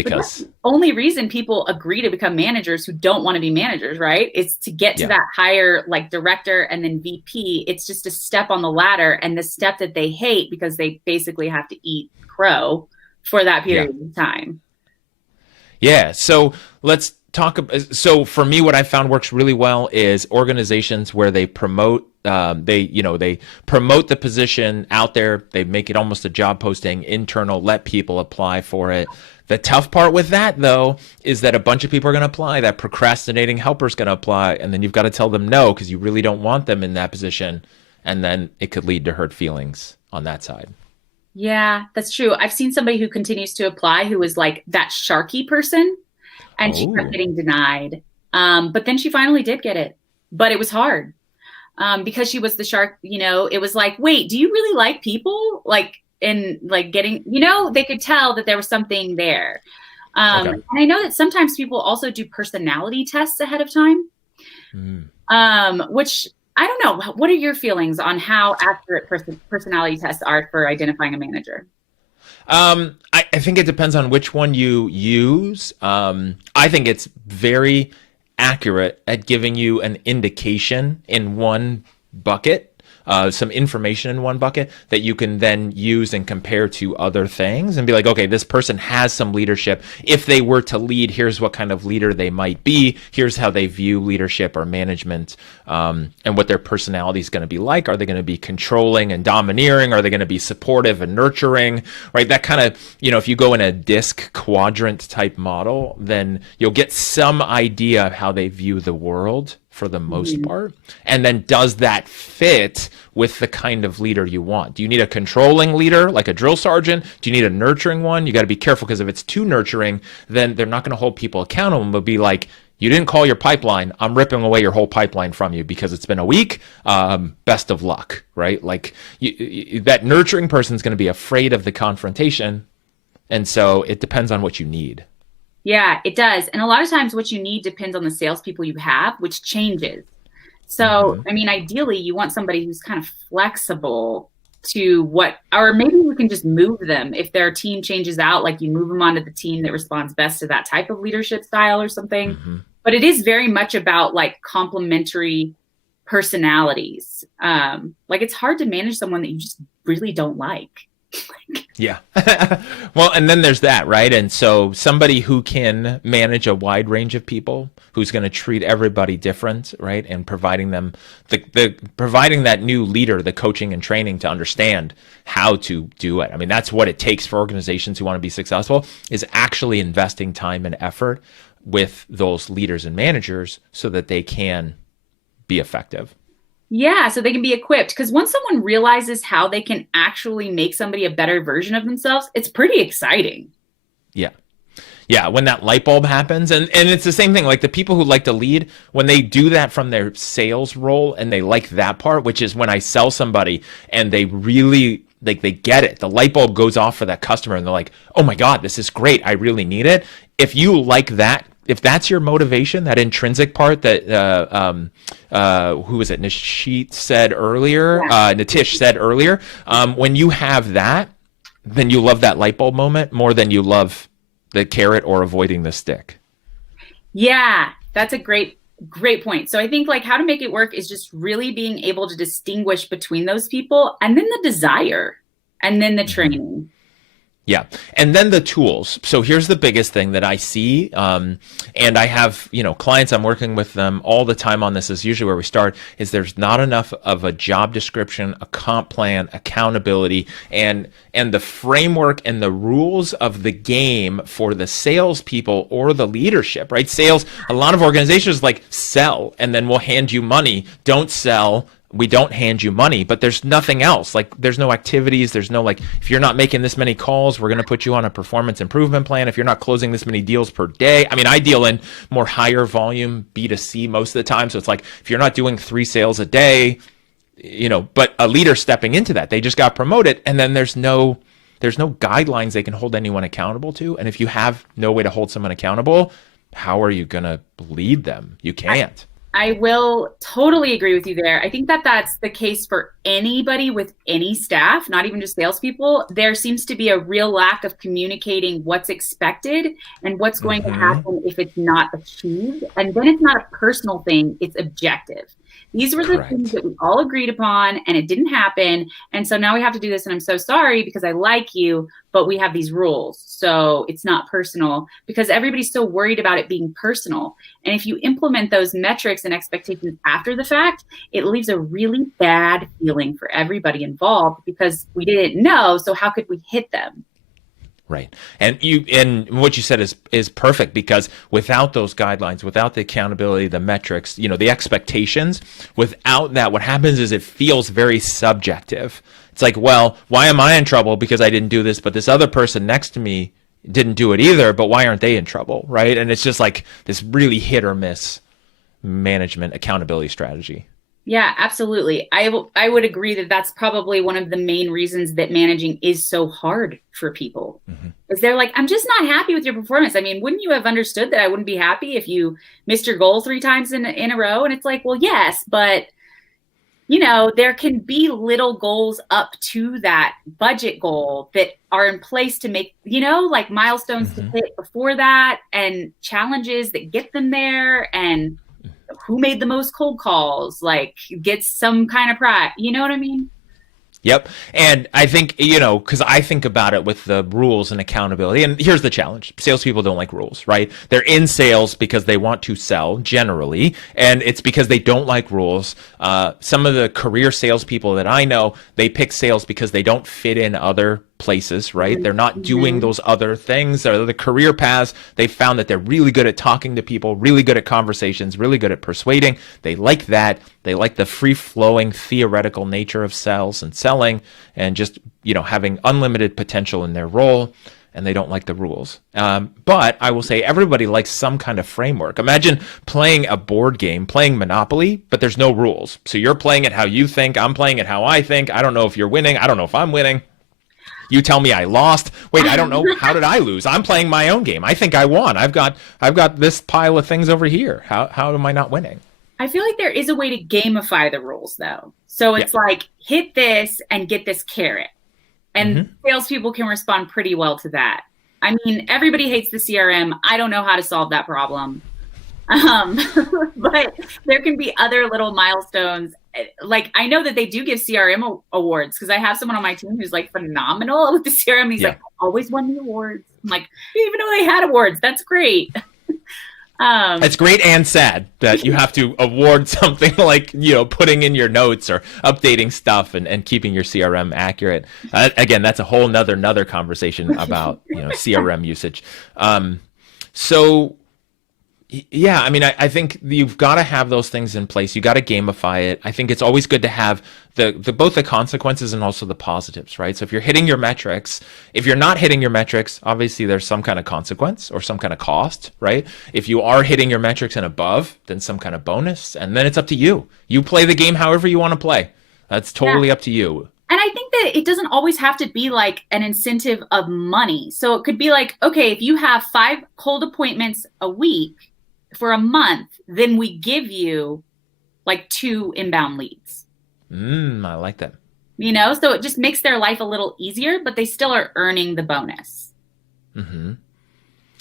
But that's because, the only reason people agree to become managers who don't want to be managers, right? It's to get to yeah, that higher, like director and then VP. It's just a step on the ladder, and the step that they hate because they basically have to eat crow for that yeah, period of time. yeah. So let's talk. So for me, what I found works really well is organizations where they promote. They promote the position out there. They make it almost a job posting, internal, let people apply for it. The tough part with that, though, is that a bunch of people are going to apply. That procrastinating helper is going to apply, and then you've got to tell them no because you really don't want them in that position, and then it could lead to hurt feelings on that side. Yeah, that's true. I've seen somebody who continues to apply who is like that Sharky person, and she kept Oh, getting denied. But then she finally did get it, but it was hard. Because she was the shark, it was like, wait, do you really like people? Like, and like getting, they could tell that there was something there. okay. And I know that sometimes people also do personality tests ahead of time, Mm. which I don't know. What are your feelings on how accurate personality tests are for identifying a manager? I think it depends on which one you use. I think it's very accurate at giving you an indication in one bucket, some information in one bucket that you can then use and compare to other things and be like, okay, this person has some leadership. If they were to lead, here's what kind of leader they might be. Here's how they view leadership or management, and what their personality is going to be like. Are they going to be controlling and domineering? Are they going to be supportive and nurturing? Right? That kind of, if you go in a disc quadrant type model, then you'll get some idea of how they view the world for the most part. And then does that fit with the kind of leader you want? Do you need a controlling leader like a drill sergeant? Do you need a nurturing one? You got to be careful because if it's too nurturing, then they're not going to hold people accountable. They'll be like, you didn't call your pipeline. I'm ripping away your whole pipeline from you because it's been a week. Best of luck, right? Like that nurturing person is going to be afraid of the confrontation. And so it depends on what you need. Yeah, it does. And a lot of times what you need depends on the salespeople you have, which changes. So, I mean, ideally, you want somebody who's kind of flexible to or maybe you can just move them. If their team changes out, like you move them onto the team that responds best to that type of leadership style or something. But it is very much about like complementary personalities. Like it's hard to manage someone that you just really don't like. Yeah. Well, and then there's that, right? And so somebody who can manage a wide range of people, who's going to treat everybody different, right? And providing them providing that new leader, the coaching and training to understand how to do it. I mean, that's what it takes for organizations who want to be successful, is actually investing time and effort with those leaders and managers so that they can be effective. Yeah, so they can be equipped. Because once someone realizes how they can actually make somebody a better version of themselves, it's pretty exciting. Yeah. Yeah, when that light bulb happens, and it's the same thing, like the people who like to lead, when they do that from their sales role and they like that part, which is when I sell somebody and they really, like they get it, the light bulb goes off for that customer and they're like, oh my God, this is great, I really need it. If you like that, if that's your motivation, that intrinsic part that, who was it, Nitish said earlier, when you have that, then you love that light bulb moment more than you love the carrot or avoiding the stick. Yeah, that's a great point. So I think like how to make it work is just really being able to distinguish between those people, and then the desire, and then the training. Yeah. And then the tools. So here's the biggest thing that I see. And I have, clients, I'm working with them all the time on this, is usually where we start, is there's not enough of a job description, a comp plan, accountability, and the framework and the rules of the game for the salespeople or the leadership, right? Sales, a lot of organizations like sell and then we'll hand you money. Don't sell. We don't hand you money, but there's nothing else. Like there's no activities. There's no like, if you're not making this many calls, we're going to put you on a performance improvement plan. If you're not closing this many deals per day, I mean, I deal in more higher volume B2C most of the time. So it's like, if you're not doing 3 sales a day, but a leader stepping into that, they just got promoted. And then there's no guidelines they can hold anyone accountable to. And if you have no way to hold someone accountable, how are you going to lead them? You can't. I will totally agree with you there. I think that that's the case for anybody with any staff, not even just salespeople. There seems to be a real lack of communicating what's expected and what's going to happen if it's not achieved. And then it's not a personal thing, it's objective. These were the things that we all agreed upon and it didn't happen. And so now we have to do this. And I'm so sorry because I like you, but we have these rules. So it's not personal because everybody's still worried about it being personal. And if you implement those metrics and expectations after the fact, it leaves a really bad feeling for everybody involved because we didn't know. So how could we hit them? Right. And what you said is perfect because without those guidelines, without the accountability, the metrics, the expectations, without that, what happens is it feels very subjective. It's like, well, why am I in trouble because I didn't do this, but this other person next to me didn't do it either, but why aren't they in trouble, right? And it's just like this really hit or miss management accountability strategy. Yeah, absolutely. I would agree that that's probably one of the main reasons that managing is so hard for people. Is they're like, I'm just not happy with your performance. I mean, wouldn't you have understood that I wouldn't be happy if you missed your goal 3 times in a row? And it's like, well, yes, but there can be little goals up to that budget goal that are in place to make, like milestones to hit before that and challenges that get them there and who made the most cold calls, like gets some kind of pride. You know what I mean? Yep. And I think, because I think about it with the rules and accountability. And here's the challenge. Salespeople don't like rules, right? They're in sales because they want to sell generally. And it's because they don't like rules. Some of the career salespeople that I know, they pick sales because they don't fit in other places, right? They're not doing those other things or the career paths. They found that they're really good at talking to people, really good at conversations, really good at persuading. They like that. They like the free-flowing theoretical nature of sales and selling and just, having unlimited potential in their role. And they don't like the rules. But I will say everybody likes some kind of framework. Imagine playing a board game, playing Monopoly, but there's no rules. So you're playing it how you think. I'm playing it how I think. I don't know if you're winning. I don't know if I'm winning. You tell me I lost. Wait, I don't know. How did I lose? I'm playing my own game. I think I won. I've got this pile of things over here. How am I not winning? I feel like there is a way to gamify the rules, though. So it's like, hit this and get this carrot. And salespeople can respond pretty well to that. I mean, everybody hates the CRM. I don't know how to solve that problem. But there can be other little milestones. Like, I know that they do give CRM awards because I have someone on my team who's like phenomenal with the CRM. He's like, always won the awards. I'm like, I didn't even know they had awards. That's great. It's great and sad that you have to award something like, putting in your notes or updating stuff and keeping your CRM accurate. Again, that's a whole another conversation about, CRM usage. Yeah, I mean, I think you've got to have those things in place. You got to gamify it. I think it's always good to have both the consequences and also the positives, right? So if you're hitting your metrics, if you're not hitting your metrics, obviously there's some kind of consequence or some kind of cost, right? If you are hitting your metrics and above, then some kind of bonus, and then it's up to you. You play the game however you want to play. That's totally up to you. And I think that it doesn't always have to be like an incentive of money. So it could be like, okay, if you have 5 cold appointments a week, for a month, then we give you like 2 inbound leads. I like that. So it just makes their life a little easier, but they still are earning the bonus.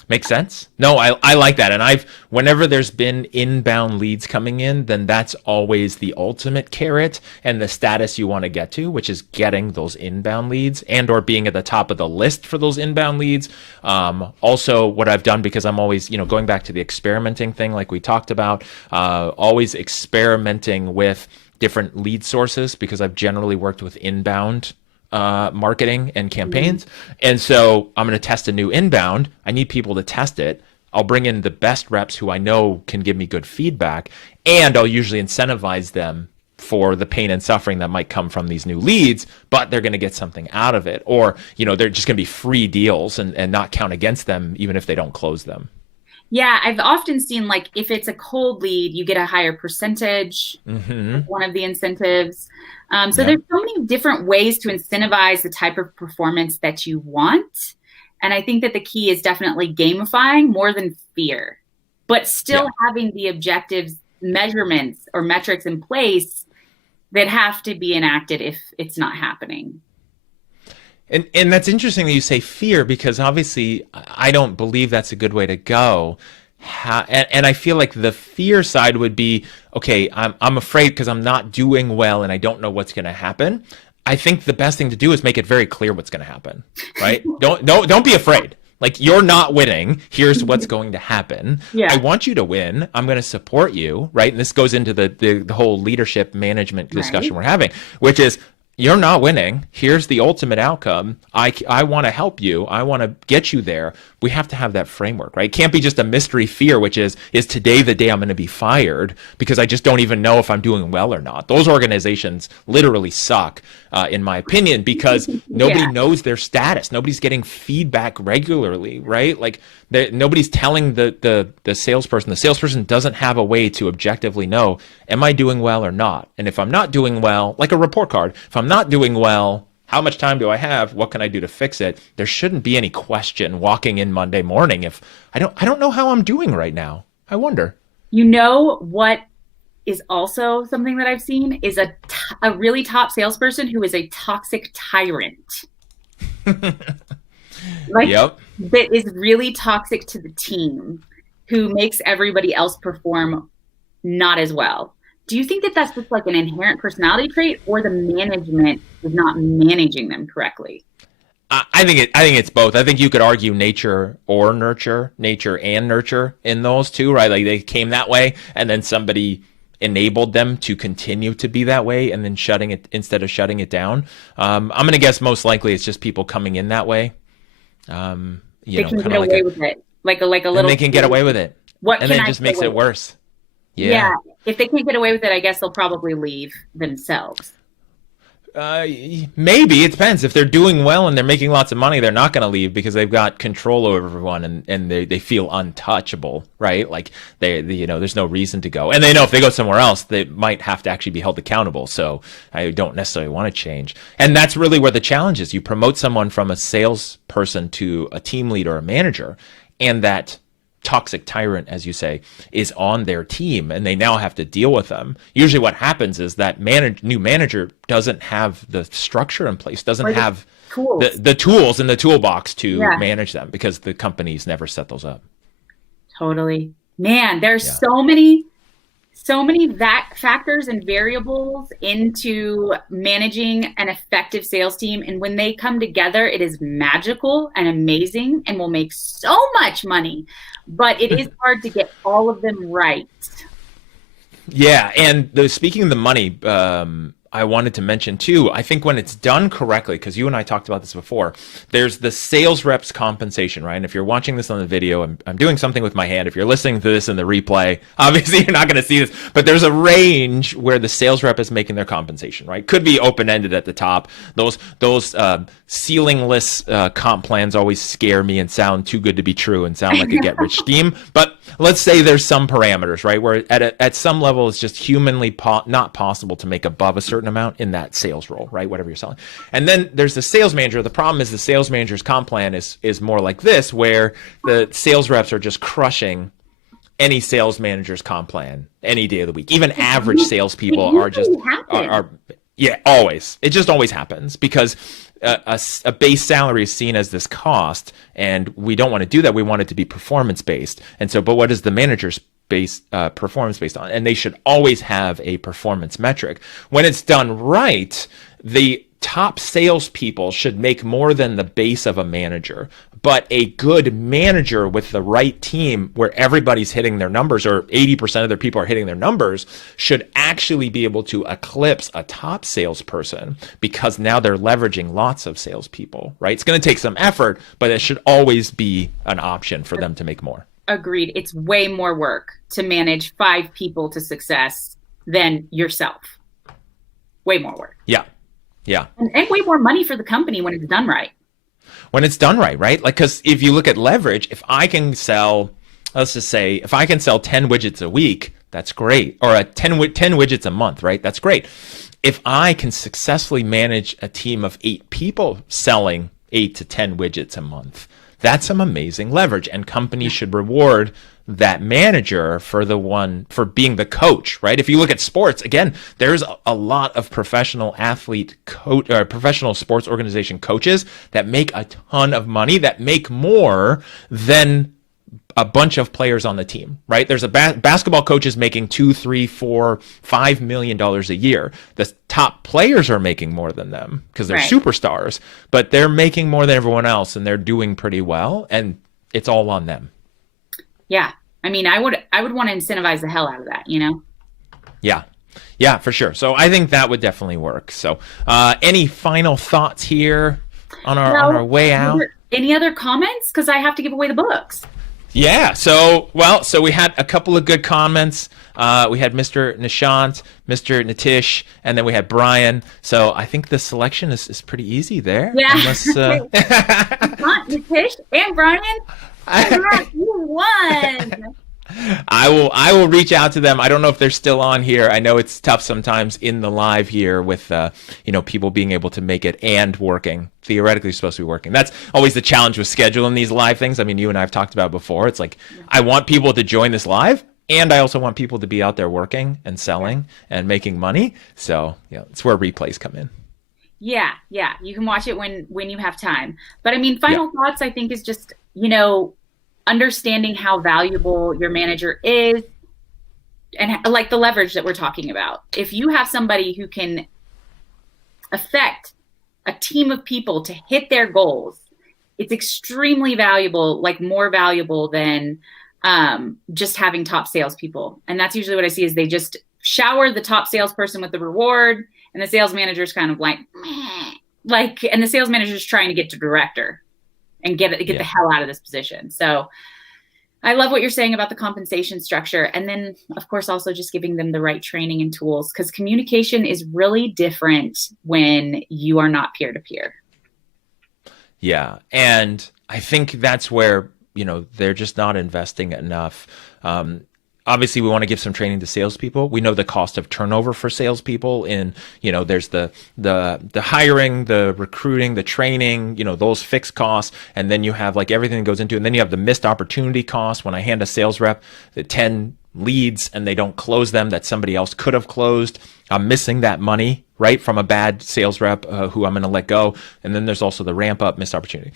Makes sense. No, I like that. And whenever there's been inbound leads coming in, then that's always the ultimate carrot and the status you want to get to, which is getting those inbound leads and or being at the top of the list for those inbound leads. Also, what I've done, because I'm always, going back to the experimenting thing like we talked about, always experimenting with different lead sources because I've generally worked with inbound marketing and campaigns. And so I'm going to test a new inbound. I need people to test it. I'll bring in the best reps who I know can give me good feedback, and I'll usually incentivize them for the pain and suffering that might come from these new leads, but they're going to get something out of it. Or, they're just going to be free deals and not count against them even if they don't close them. Yeah, I've often seen like if it's a cold lead, you get a higher percentage, one of the incentives. So there's so many different ways to incentivize the type of performance that you want. And I think that the key is definitely gamifying more than fear, but still having the objectives measurements or metrics in place that have to be enacted if it's not happening. And that's interesting that you say fear, because obviously I don't believe that's a good way to go. And I feel like the fear side would be, okay, I'm afraid because I'm not doing well and I don't know what's going to happen. I think the best thing to do is make it very clear what's going to happen, right? Don't be afraid. Like, you're not winning. Here's what's going to happen. Yeah. I want you to win. I'm going to support you, right? And this goes into the whole leadership management discussion we're having, which is, you're not winning. Here's the ultimate outcome. I want to help you. I want to get you there. We have to have that framework, right? It can't be just a mystery fear, which is today the day I'm going to be fired because I just don't even know if I'm doing well or not. Those organizations literally suck, in my opinion, because nobody knows their status. Nobody's getting feedback regularly, right? Like, nobody's telling the salesperson. The salesperson doesn't have a way to objectively know, am I doing well or not? And if I'm not doing well, like a report card, if I'm not doing well, how much time do I have? What can I do to fix it? There shouldn't be any question walking in Monday morning if I don't know how I'm doing right now. I wonder. You know what is also something that I've seen is a really top salesperson who is a toxic tyrant. Like, that is really toxic to the team, who makes everybody else perform not as well. Do you think that that's just like an inherent personality trait, or the management is not managing them correctly? I think it's both. I think you could argue nature or nurture, nature and nurture in those two, right? Like, they came that way and then somebody enabled them to continue to be that way, and then instead of shutting it down. I'm going to guess most likely it's just people coming in that way. They can get away with it. Like a little. And they can get away with it. And then it just makes it worse. Yeah. If they can't get away with it, I guess they'll probably leave themselves. Maybe. It depends. If they're doing well and they're making lots of money, they're not going to leave because they've got control over everyone, and they feel untouchable, right? Like, there's no reason to go. And they know if they go somewhere else, they might have to actually be held accountable. So I don't necessarily want to change. And that's really where the challenge is. You promote someone from a salesperson to a team lead or a manager, and that toxic tyrant, as you say, is on their team, and they now have to deal with them. Usually what happens is that new manager doesn't have the structure in place, doesn't have the tools in the toolbox to manage them, because the companies never set those up. Totally. Man, there's so many factors and variables into managing an effective sales team. And when they come together, it is magical and amazing and will make so much money. But it is hard to get all of them right. Yeah. And speaking of the money, I wanted to mention too, I think when it's done correctly, because you and I talked about this before, there's the sales reps compensation, right? And if you're watching this on the video, I'm doing something with my hand. If you're listening to this in the replay, obviously you're not going to see this, but there's a range where the sales rep is making their compensation, right? Could be open-ended at the top. Those ceilingless comp plans always scare me and sound too good to be true and sound like a get-rich scheme. But let's say there's some parameters, right? Where at some level it's just humanly not possible to make above a certain amount in that sales role, right? Whatever you're selling. And then there's the sales manager. The problem is the sales manager's comp plan is more like this, where the sales reps are just crushing any sales manager's comp plan any day of the week. Even average salespeople are just always. It just always happens because a base salary is seen as this cost, and we don't want to do that. We want it to be performance based. And so, but what is the manager's performance based on? And they should always have a performance metric. When it's done right, the top salespeople should make more than the base of a manager. But a good manager with the right team, where everybody's hitting their numbers, or 80% of their people are hitting their numbers, should actually be able to eclipse a top salesperson, because now they're leveraging lots of salespeople, right? It's going to take some effort, but it should always be an option for them to make more. Agreed. It's way more work to manage 5 people to success than yourself. Way more work. Yeah. And way more money for the company when it's done right. When it's done right? Like, because if you look at leverage, if I can sell, let's just say, if I can sell 10 widgets a week, that's great. Or 10 widgets a month, right? That's great. If I can successfully manage a team of 8 people selling 8 to 10 widgets a month, that's some amazing leverage. And companies should reward that manager for being the coach, right? If you look at sports, again, there's a lot of professional athlete coach or professional sports organization coaches that make a ton of money, that make more than a bunch of players on the team, right? There's a basketball coaches making $2, $3, $4, $5 million a year. The top players are making more than them because they're superstars, but they're making more than everyone else and they're doing pretty well, and it's all on them. Yeah. I mean, I would want to incentivize the hell out of that, you know? Yeah. Yeah, for sure. So I think that would definitely work. So any final thoughts here on our way out? Any other comments? Because I have to give away the books. Yeah. So we had a couple of good comments. We had Mr. Nishant, Mr. Nitish, and then we had Brian. So I think the selection is pretty easy there. Yeah. Unless, Nitish and Brian. You won. I will reach out to them. I don't know if they're still on here. I know it's tough sometimes in the live here with people being able to make it and working. Theoretically supposed to be working. That's always the challenge with scheduling these live things. I mean, you and I have talked about it before. It's like I want people to join this live, and I also want people to be out there working and selling and making money. So it's where replays come in. Yeah. You can watch it when you have time. But I mean, final thoughts, I think, is just, understanding how valuable your manager is and like the leverage that we're talking about. If you have somebody who can affect a team of people to hit their goals, it's extremely valuable, like more valuable than just having top salespeople. And that's usually what I see is they just shower the top salesperson with the reward, and the sales manager's kind of like, meh. And the sales manager's trying to get to director and get the hell out of this position. So I love what you're saying about the compensation structure. And then, of course, also just giving them the right training and tools, because communication is really different when you are not peer-to-peer. Yeah. And I think that's where, they're just not investing enough. Obviously, we want to give some training to salespeople. We know the cost of turnover for salespeople there's the hiring, the recruiting, the training, those fixed costs. And then you have like everything that goes into it. And then you have the missed opportunity cost. When I hand a sales rep the 10 leads and they don't close them that somebody else could have closed, I'm missing that money, right, from a bad sales rep who I'm going to let go. And then there's also the ramp up missed opportunity.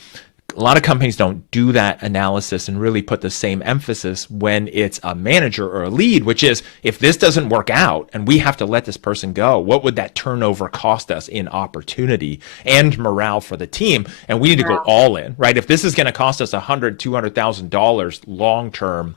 A lot of companies don't do that analysis and really put the same emphasis when it's a manager or a lead, which is, if this doesn't work out and we have to let this person go, what would that turnover cost us in opportunity and morale for the team? And we need to go all in, right? If this is going to cost us $100,000, $200,000 long term,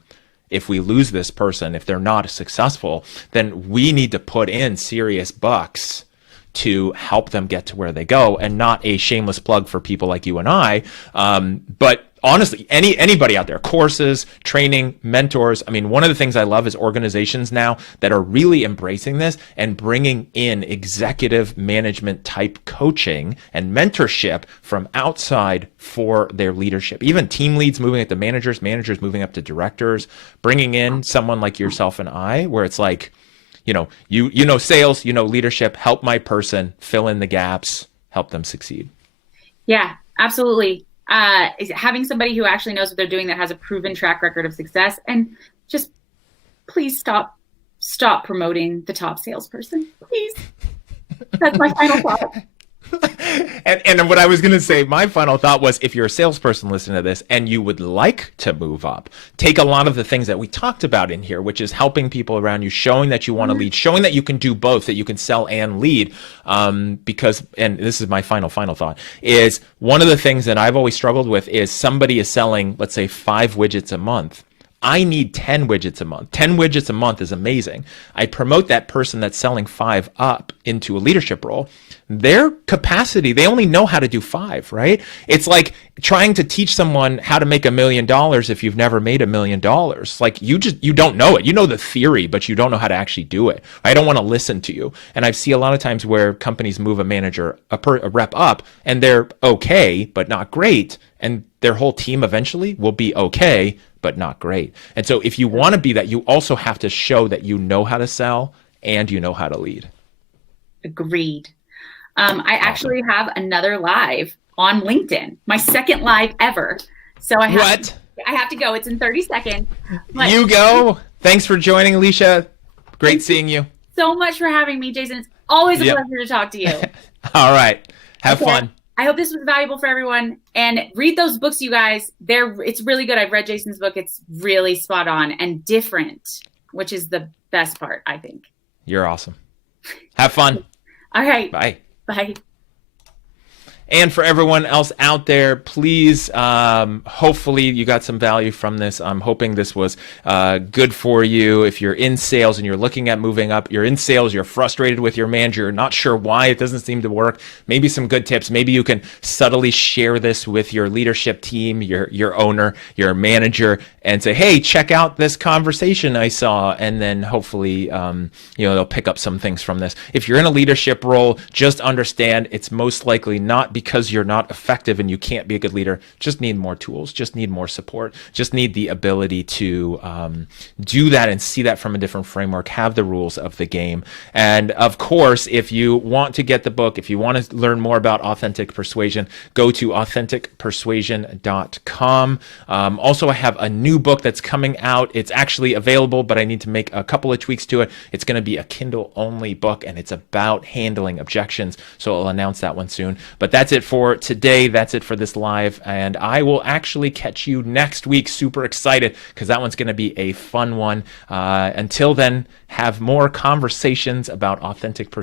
if we lose this person, if they're not successful, then we need to put in serious bucks to help them get to where they go, and not a shameless plug for people like you and I. But honestly, anybody out there, courses, training, mentors. I mean, one of the things I love is organizations now that are really embracing this and bringing in executive management type coaching and mentorship from outside for their leadership. Even team leads moving up to managers moving up to directors, bringing in someone like yourself and I, where it's like, sales, leadership, help my person fill in the gaps, help them succeed. Yeah, absolutely. Having somebody who actually knows what they're doing, that has a proven track record of success, and just please stop promoting the top salesperson. Please. That's my final thought. And what I was going to say, my final thought was, if you're a salesperson listening to this and you would like to move up, take a lot of the things that we talked about in here, which is helping people around you, showing that you want to lead, showing that you can do both, that you can sell and lead. Because, and this is my final thought, is one of the things that I've always struggled with is somebody is selling, let's say, 5 widgets a month. I need 10 widgets a month. 10 widgets a month is amazing. I promote that person that's selling 5 up into a leadership role. Their capacity, they only know how to do 5, right? It's like trying to teach someone how to make $1 million if you've never made $1 million. Like you don't know it. You know the theory, but you don't know how to actually do it. I don't want to listen to you. And I see a lot of times where companies move a manager, a rep up, and they're okay, but not great. And their whole team eventually will be okay, but not great. And so if you want to be that, you also have to show that you know how to sell and you know how to lead. Agreed. I actually have another live on LinkedIn, my second live ever. So I What? have to go. It's in 30 seconds. But You go. Thanks for joining, Aleasha. Great seeing you. So much for having me, Jason. It's always a Yep. pleasure to talk to you. All right. Have fun. I hope this was valuable for everyone. And read those books, you guys. It's really good. I've read Jason's book. It's really spot on and different, which is the best part, I think. You're awesome. Have fun. All right. Bye. Bye. And for everyone else out there, please, hopefully you got some value from this. I'm hoping this was good for you. If you're in sales and you're looking at moving up, you're in sales, you're frustrated with your manager, you're not sure why it doesn't seem to work, maybe some good tips. Maybe you can subtly share this with your leadership team, your owner, your manager, and say, hey, check out this conversation I saw. And then hopefully, they'll pick up some things from this. If you're in a leadership role, just understand it's most likely not because you're not effective and you can't be a good leader. Just need more tools, just need more support, just need the ability to do that and see that from a different framework, have the rules of the game. And of course, if you want to get the book, if you want to learn more about Authentic Persuasion, go to authenticpersuasion.com. Also, I have a new book that's coming out. It's actually available, but I need to make a couple of tweaks to it. It's going to be a Kindle-only book, and it's about handling objections. So I'll announce that one soon. But that's it for today. That's it for this live. And I will actually catch you next week. Super excited because that one's going to be a fun one. Until then, have more conversations about authentic persuasion.